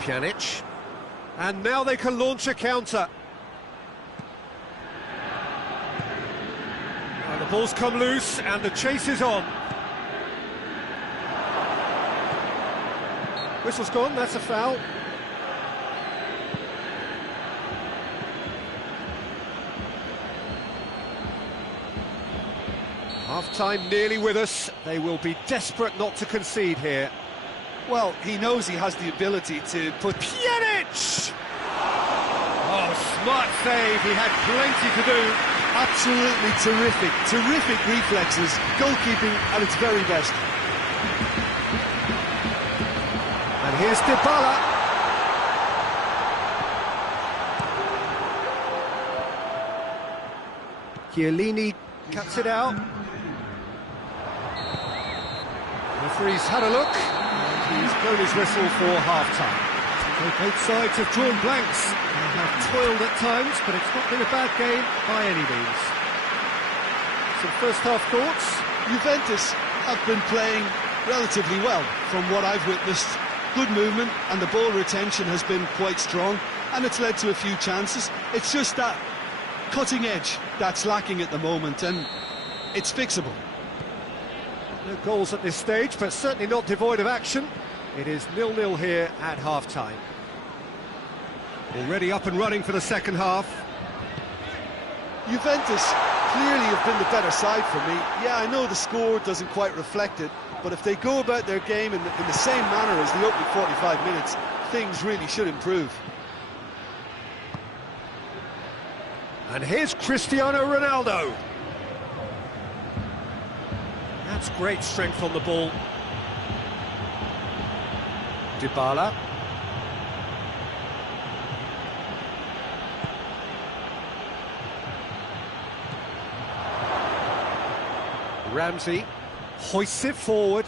Pjanic. And now they can launch a counter. And the ball's come loose and the chase is on. Whistle's gone, that's a foul. Half-time nearly with us. They will be desperate not to concede here. Well, he knows he has the ability to put... Pjanic! Oh, smart save, he had plenty to do. Absolutely terrific reflexes, goalkeeping at its very best. And here's Dybala. Chiellini cuts it out. The referee's had a look, and he's blown his whistle for half-time. Both sides have drawn blanks. They have toiled at times, but it's not been a bad game by any means. Some first-half thoughts? Juventus have been playing relatively well, from what I've witnessed. Good movement, and the ball retention has been quite strong, and it's led to a few chances. It's just that cutting edge that's lacking at the moment, and it's fixable. No goals at this stage, but certainly not devoid of action. It is 0-0 here at half-time. Already up and running for the second half. Juventus clearly have been the better side for me. Yeah, I know the score doesn't quite reflect it, but if they go about their game in the same manner as the opening 45 minutes, things really should improve. And here's Cristiano Ronaldo. That's great strength on the ball. Dybala. Ramsey hoists it forward.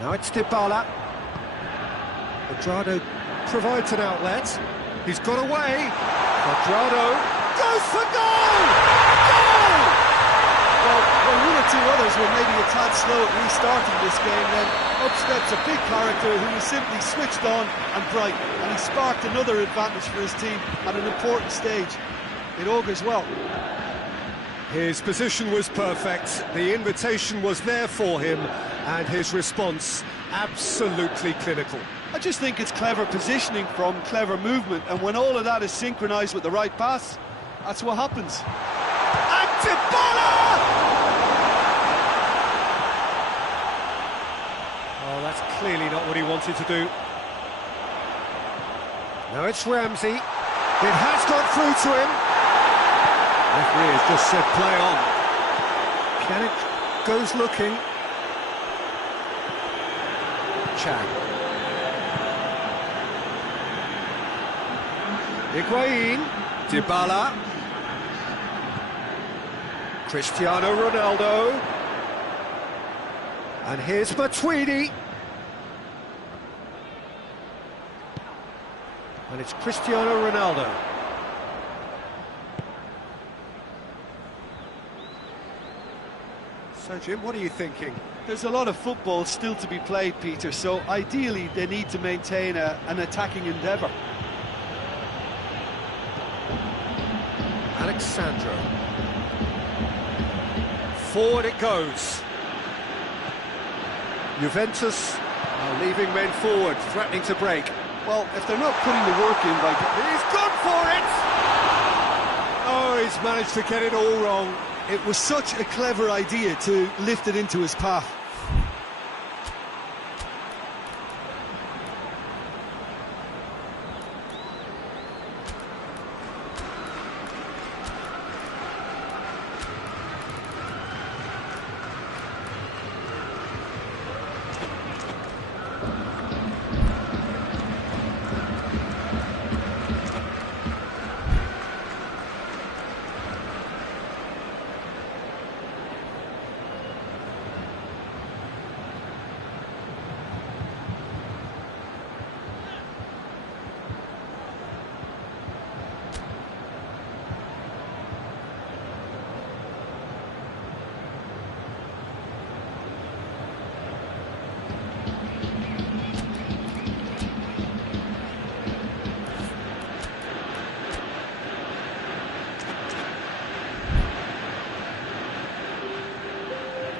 Now it's Dybala. Cuadrado provides an outlet. He's got away. Cuadrado goes for goal! Goal! Well, when one or two others were maybe a tad slow at restarting this game, then up steps a big character who was simply switched on and bright, and he sparked another advantage for his team at an important stage. It augurs well. His position was perfect, the invitation was there for him, and his response absolutely clinical. I just think it's clever positioning from clever movement, and when all of that is synchronised with the right pass, that's what happens. And Dybala! Oh, that's clearly not what he wanted to do. Now it's Ramsey. It has got through to him. Referee has just said play on. Pjanic goes looking. Chang. Higuain. Dybala. Cristiano Ronaldo. And here's Matuidi. And it's Cristiano Ronaldo. So, Jim, what are you thinking? There's a lot of football still to be played, Peter, so ideally they need to maintain an attacking endeavour. Alexandro. Forward it goes. Juventus are leaving men forward, threatening to break. Well, if they're not putting the work in by... He's gone for it! Oh, he's managed to get it all wrong. It was such a clever idea to lift it into his path.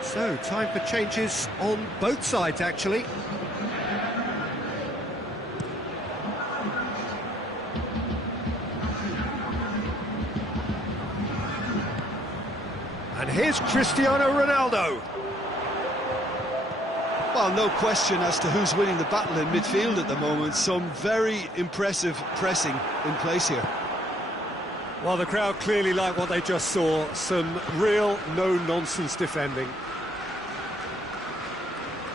So, time for changes on both sides, actually. And here's Cristiano Ronaldo. Well, no question as to who's winning the battle in midfield at the moment. Some very impressive pressing in place here. Well, the crowd clearly like what they just saw. Some real no-nonsense defending.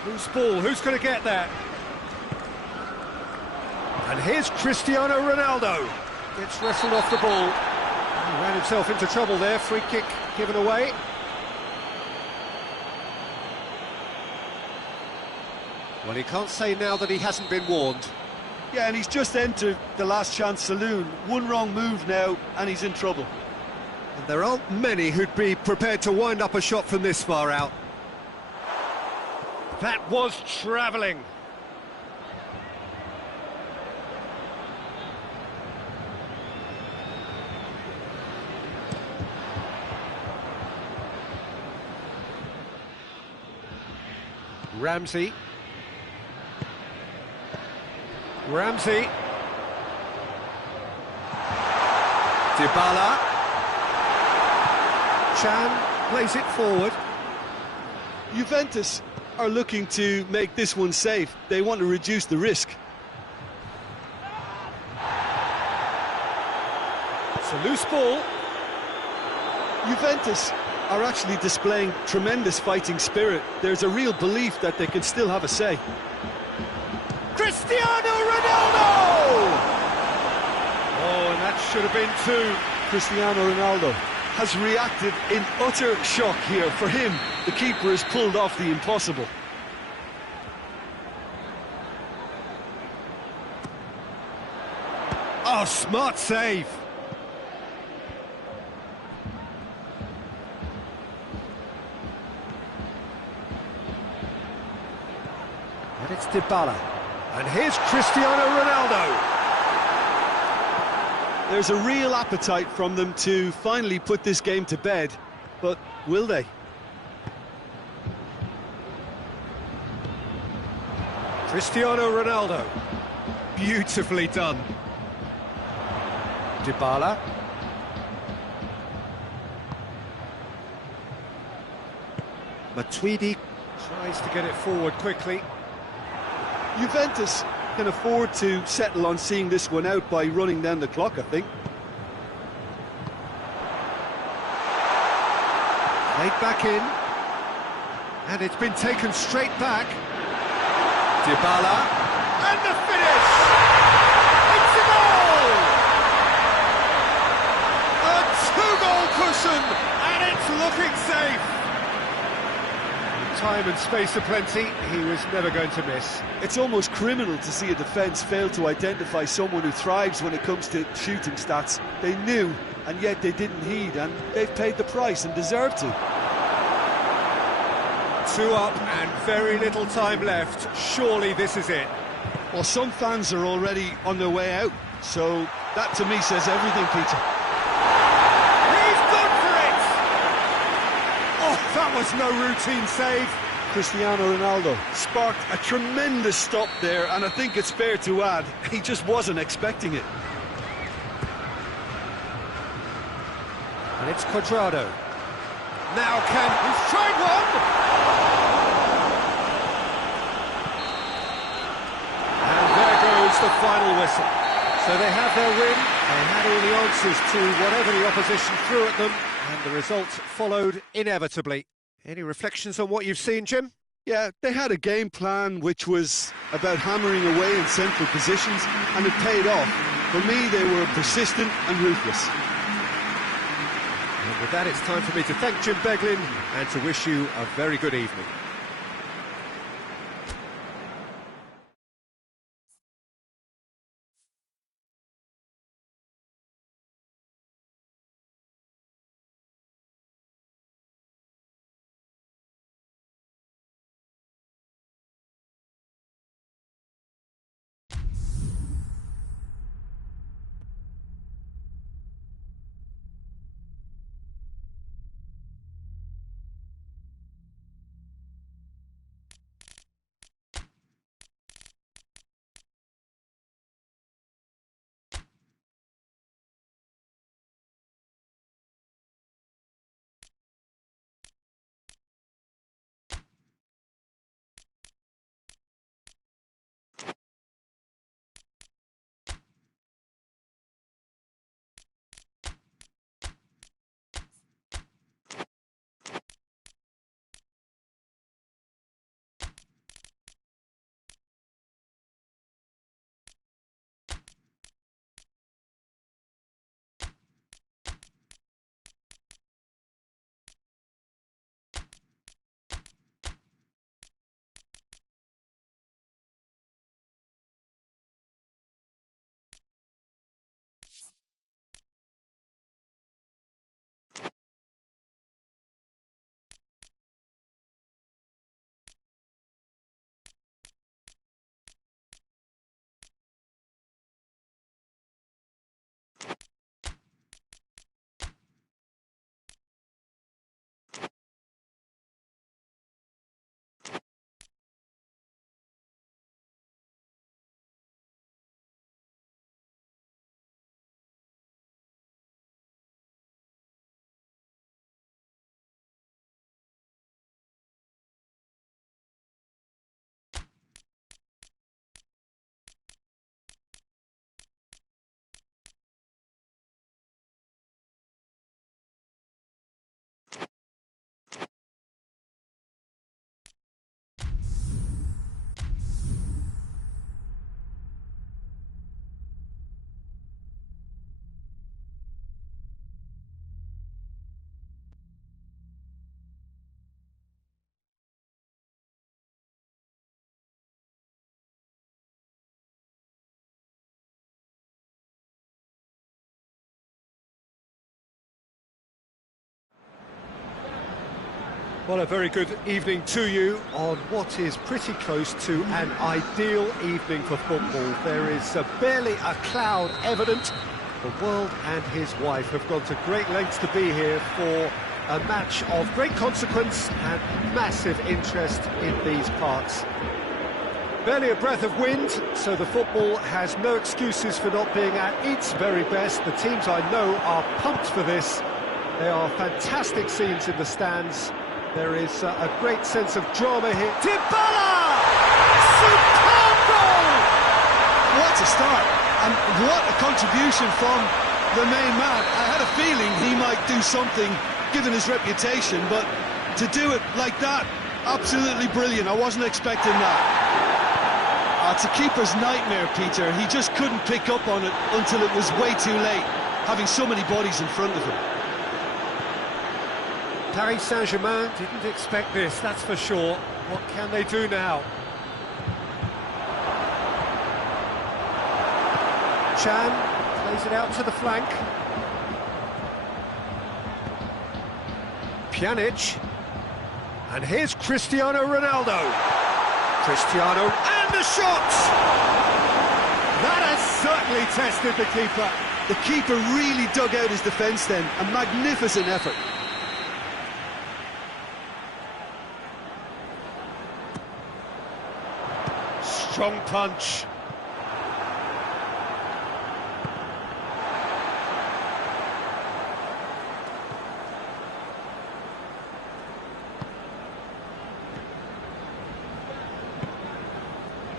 Who's ball? Who's going to get that? And here's Cristiano Ronaldo. Gets wrestled off the ball. He ran himself into trouble there. Free kick given away. Well, he can't say now that he hasn't been warned. Yeah, and he's just entered the last chance saloon. One wrong move now, and he's in trouble. And there aren't many who'd be prepared to wind up a shot from this far out. That was travelling. Ramsey. Dybala. Chan plays it forward. Juventus are looking to make this one safe. They want to reduce the risk. It's a loose ball. Juventus are actually displaying tremendous fighting spirit. There's a real belief that they can still have a say. Cristiano Ronaldo! Oh, and that should have been two. Cristiano Ronaldo has reacted in utter shock here. For him, the keeper has pulled off the impossible. Oh, smart save. And it's Dybala. And here's Cristiano Ronaldo. There's a real appetite from them to finally put this game to bed, but will they? Cristiano Ronaldo. Beautifully done. Dybala. Matuidi tries to get it forward quickly. Juventus can afford to settle on seeing this one out by running down the clock, I think. Played back in. And it's been taken straight back. Dybala. And the finish! It's a goal! A two-goal cushion, and it's looking safe. Time and space aplenty, he was never going to miss. It's almost criminal to see a defence fail to identify someone who thrives when it comes to shooting stats. They knew, and yet they didn't heed, and they've paid the price and deserve to. 2 up and very little time left. Surely this is it. Well, some fans are already on their way out, so that to me says everything, Peter. He's good for it! Oh, that was no routine save. Cristiano Ronaldo. Sparked a tremendous stop there, and I think it's fair to add, he just wasn't expecting it. And it's Cuadrado. Now he's tried one! And there goes the final whistle. So they have their win, they had all the answers to whatever the opposition threw at them, and the results followed inevitably. Any reflections on what you've seen, Jim? Yeah, they had a game plan which was about hammering away in central positions, and it paid off. For me, they were persistent and ruthless. And with that, it's time for me to thank Jim Beglin and to wish you a very good evening. Well, a very good evening to you on what is pretty close to an ideal evening for football. There is barely a cloud evident. The world and his wife have gone to great lengths to be here for a match of great consequence and massive interest in these parts. Barely a breath of wind, so the football has no excuses for not being at its very best. The teams I know are pumped for this. There are fantastic scenes in the stands. There is a great sense of drama here. Dybala! Superb goal! What a start, and what a contribution from the main man. I had a feeling he might do something, given his reputation, but to do it like that, absolutely brilliant. I wasn't expecting that. It's a keeper's nightmare, Peter. He just couldn't pick up on it until it was way too late, having so many bodies in front of him. Paris Saint-Germain didn't expect this, that's for sure. What can they do now? Chan plays it out to the flank. Pjanic. And here's Cristiano Ronaldo. Cristiano, and the shot! That has certainly tested the keeper. The keeper really dug out his defence then. A magnificent effort. strong punch.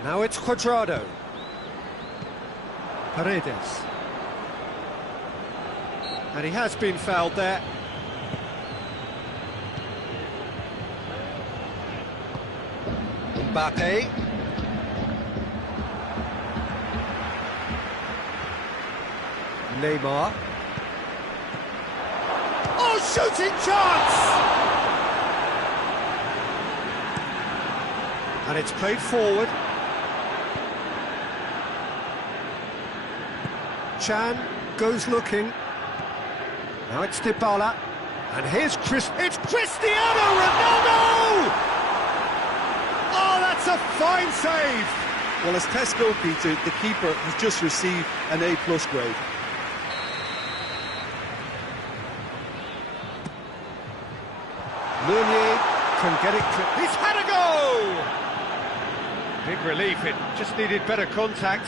Now it's Cuadrado. Paredes. And he has been fouled there. Mbappe. Neymar. Oh, shooting chance! And it's played forward. Chan goes looking. Now it's Dybala. And here's it's Cristiano Ronaldo! Oh, that's a fine save! Well, as test goalkeeper, the keeper has just received an A+ grade. Meunier can get it. He's had a go! Big relief, it just needed better contact.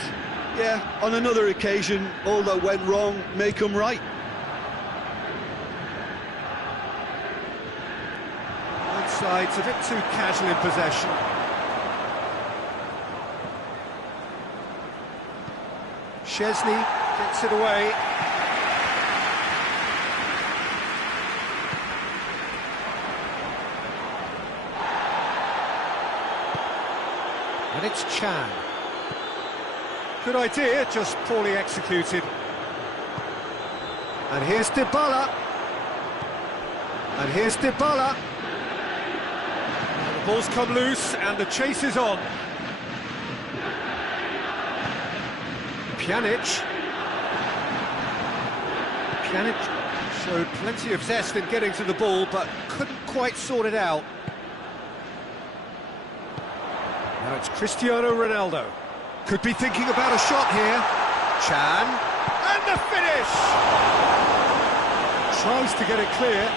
Yeah, on another occasion, all that went wrong may come right. One side's a bit too casual in possession. Szczesny gets it away. And it's Chan. Good idea, just poorly executed. And here's Dybala. And here's Dybala. And the ball's come loose and the chase is on. Pjanic showed plenty of zest in getting to the ball, but couldn't quite sort it out. Now it's Cristiano Ronaldo. Could be thinking about a shot here. Chan, and the finish! Tries to get it clear.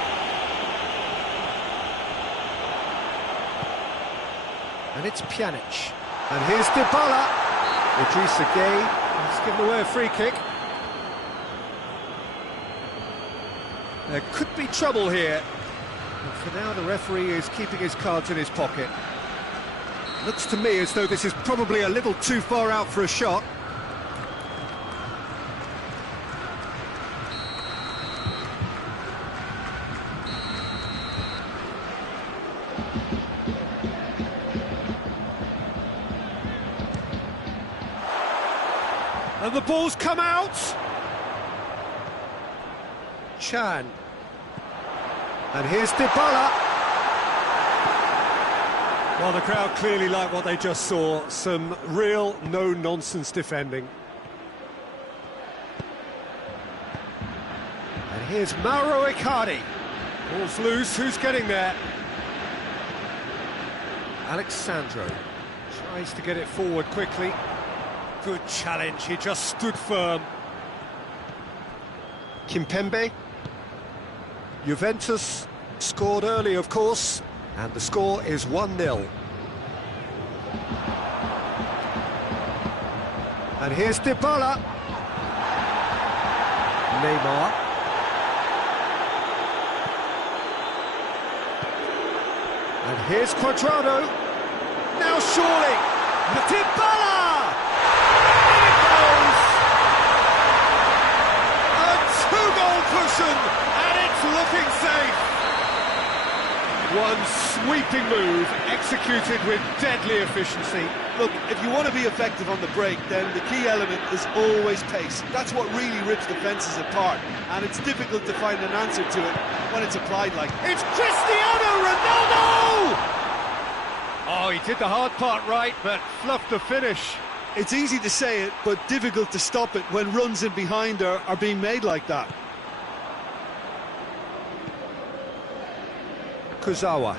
And it's Pjanic. And here's Dybala. Idrissa Gueye has given away a free kick. There could be trouble here. But for now, the referee is keeping his cards in his pocket. Looks to me as though this is probably a little too far out for a shot. And the ball's come out. Chan. And here's Dybala. Well, the crowd clearly like what they just saw. Some real no-nonsense defending. And here's Mauro Icardi. Ball's loose, who's getting there? Alexandro tries to get it forward quickly. Good challenge, he just stood firm. Kimpembe. Juventus scored early, of course. And the score is 1-0. And here's Dybala. Neymar. And here's Cuadrado. Now surely. Dybala! And it goes! A two-goal cushion, and it's looking safe. One sweeping move, executed with deadly efficiency. Look, if you want to be effective on the break, then the key element is always pace. That's what really rips defences apart, and it's difficult to find an answer to it when it's applied like... It's Cristiano Ronaldo! Oh, he did the hard part right, but fluffed the finish. It's easy to say it, but difficult to stop it when runs in behind are being made like that. Kurzawa.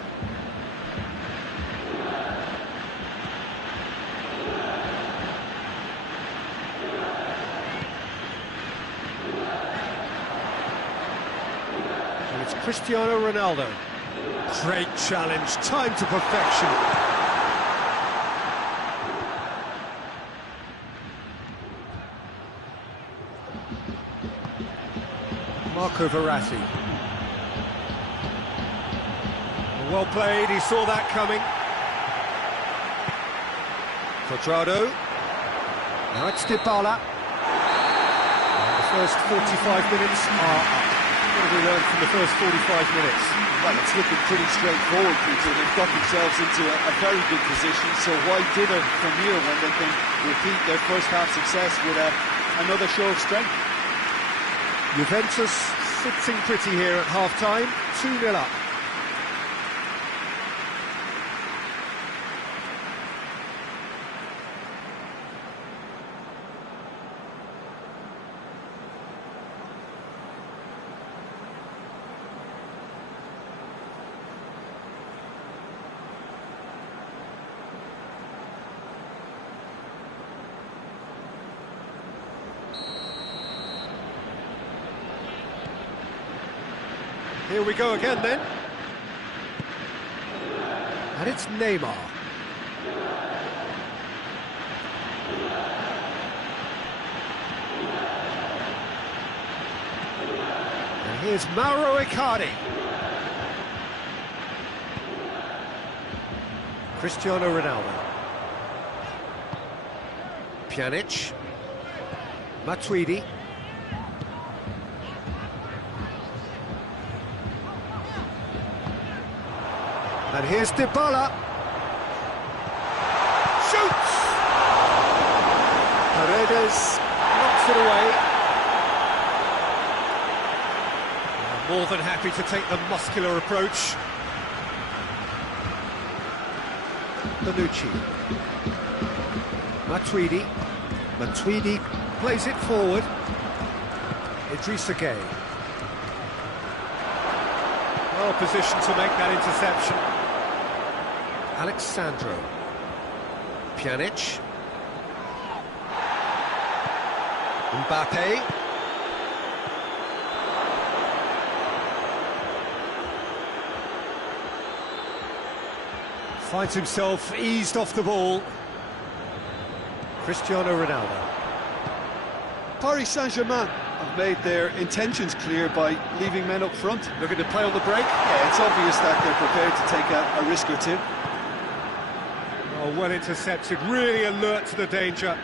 And it's Cristiano Ronaldo. Great challenge, time to perfection. Marco Verratti. Well played, he saw that coming. Quadrado. Now it's Dybala. The first 45 minutes are up. What have we learned from the first 45 minutes? Well, it's looking pretty straightforward, Peter. They've got themselves into a very good position, so why dither from here when they can repeat their first half success with another show of strength? Juventus sitting pretty here at half-time, 2-0 up. Here we go again then. And it's Neymar. And here's Mauro Icardi. Cristiano Ronaldo. Pjanic. Matuidi. And here's Dybala. Shoots! Paredes knocks it away. More than happy to take the muscular approach. Bonucci. Matuidi. Matuidi plays it forward. Idrissa Gueye. Well positioned to make that interception. Alexandro. Pjanic. Mbappe. Finds himself eased off the ball. Cristiano Ronaldo. Paris Saint-Germain have made their intentions clear by leaving men up front. Looking to play on the break. Yeah, it's obvious that they're prepared to take a risk or two. Oh, well intercepted, really alert to the danger.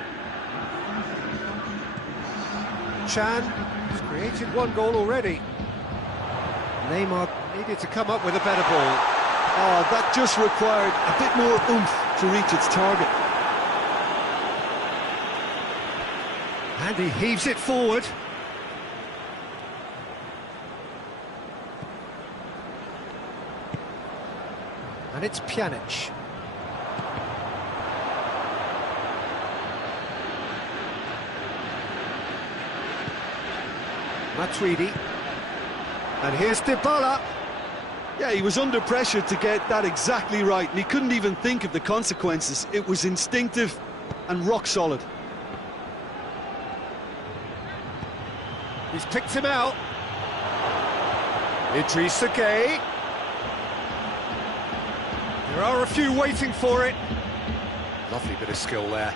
Chan has created one goal already. Neymar needed to come up with a better ball. Oh, that just required a bit more oomph to reach its target. And he heaves it forward. And it's Pjanic. Matuidi. And here's Dybala. Yeah, he was under pressure to get that exactly right, and he couldn't even think of the consequences. It was instinctive and rock solid. He's picked him out. Idrissa Gueye. There are a few waiting for it. Lovely bit of skill there.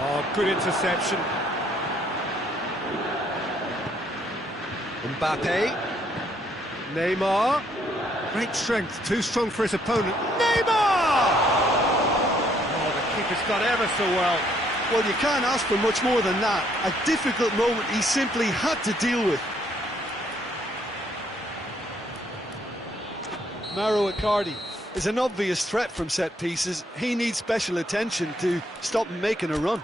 Oh, good interception. Mbappe. Neymar. Great strength, too strong for his opponent. Neymar! Oh, the keeper's done ever so well. Well, you can't ask for much more than that. A difficult moment he simply had to deal with. Mauro Icardi is an obvious threat from set pieces. He needs special attention to stop him making a run.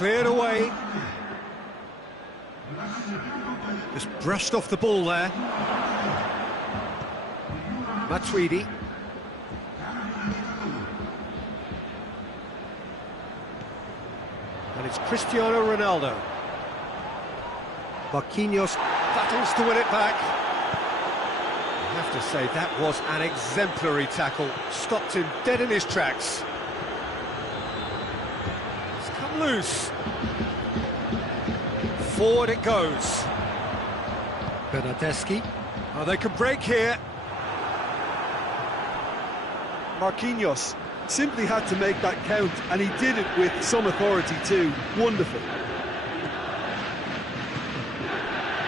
cleared away. Just brushed off the ball there. Matuidi. And it's Cristiano Ronaldo. Marquinhos battles to win it back. I have to say, that was an exemplary tackle. Stopped him dead in his tracks. It's come loose. Forward it goes. Bernardeschi. Oh, they can break here. Marquinhos simply had to make that count, and he did it with some authority too. Wonderful.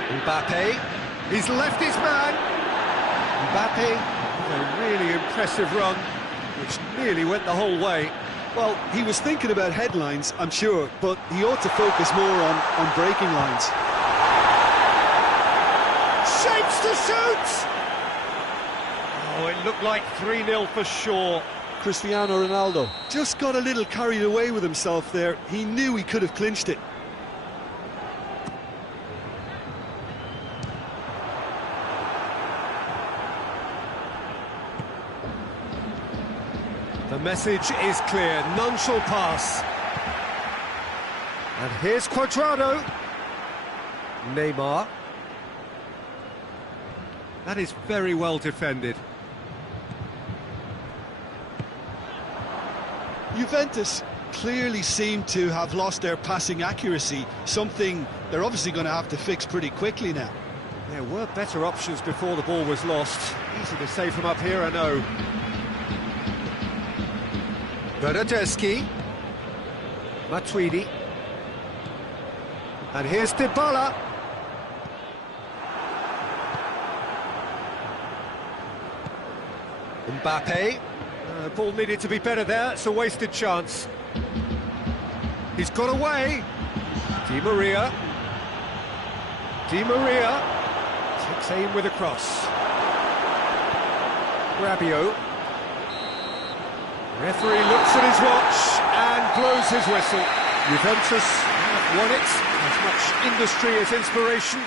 Mbappe. He's left his man. Mbappe with a really impressive run, which nearly went the whole way. Well, he was thinking about headlines, I'm sure, but he ought to focus more on breaking lines. Shapes to shoot! Oh, it looked like 3-0 for sure. Cristiano Ronaldo just got a little carried away with himself there. He knew he could have clinched it. The message is clear, none shall pass. And here's Cuadrado. Neymar. That is very well defended. Juventus clearly seem to have lost their passing accuracy, something they're obviously going to have to fix pretty quickly now. There were better options before the ball was lost. Easy to say from up here, I know. Bernardeschi. Matuidi. And here's Dybala. Mbappe. Ball needed to be better there, it's a wasted chance. He's got away. Di Maria. Di Maria takes aim with a cross. Rabiot. Referee looks at his watch and blows his whistle. Juventus have won it. As much industry as inspiration.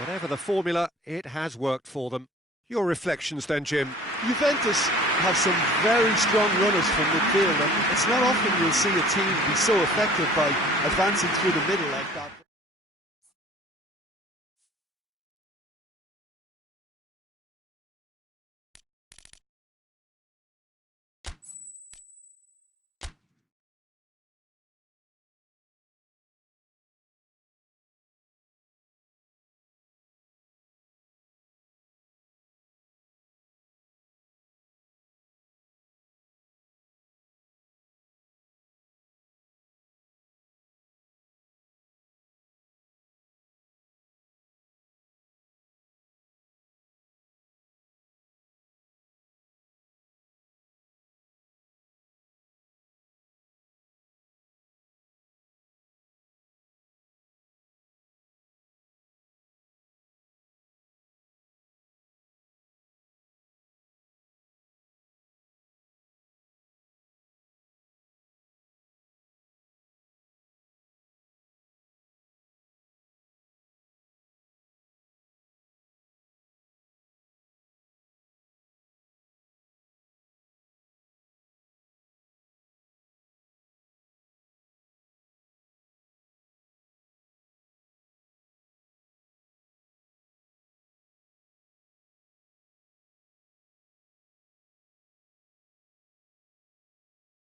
Whatever the formula, it has worked for them. Your reflections then, Jim? Juventus have some very strong runners from midfield, and it's not often you'll see a team be so effective by advancing through the middle like that.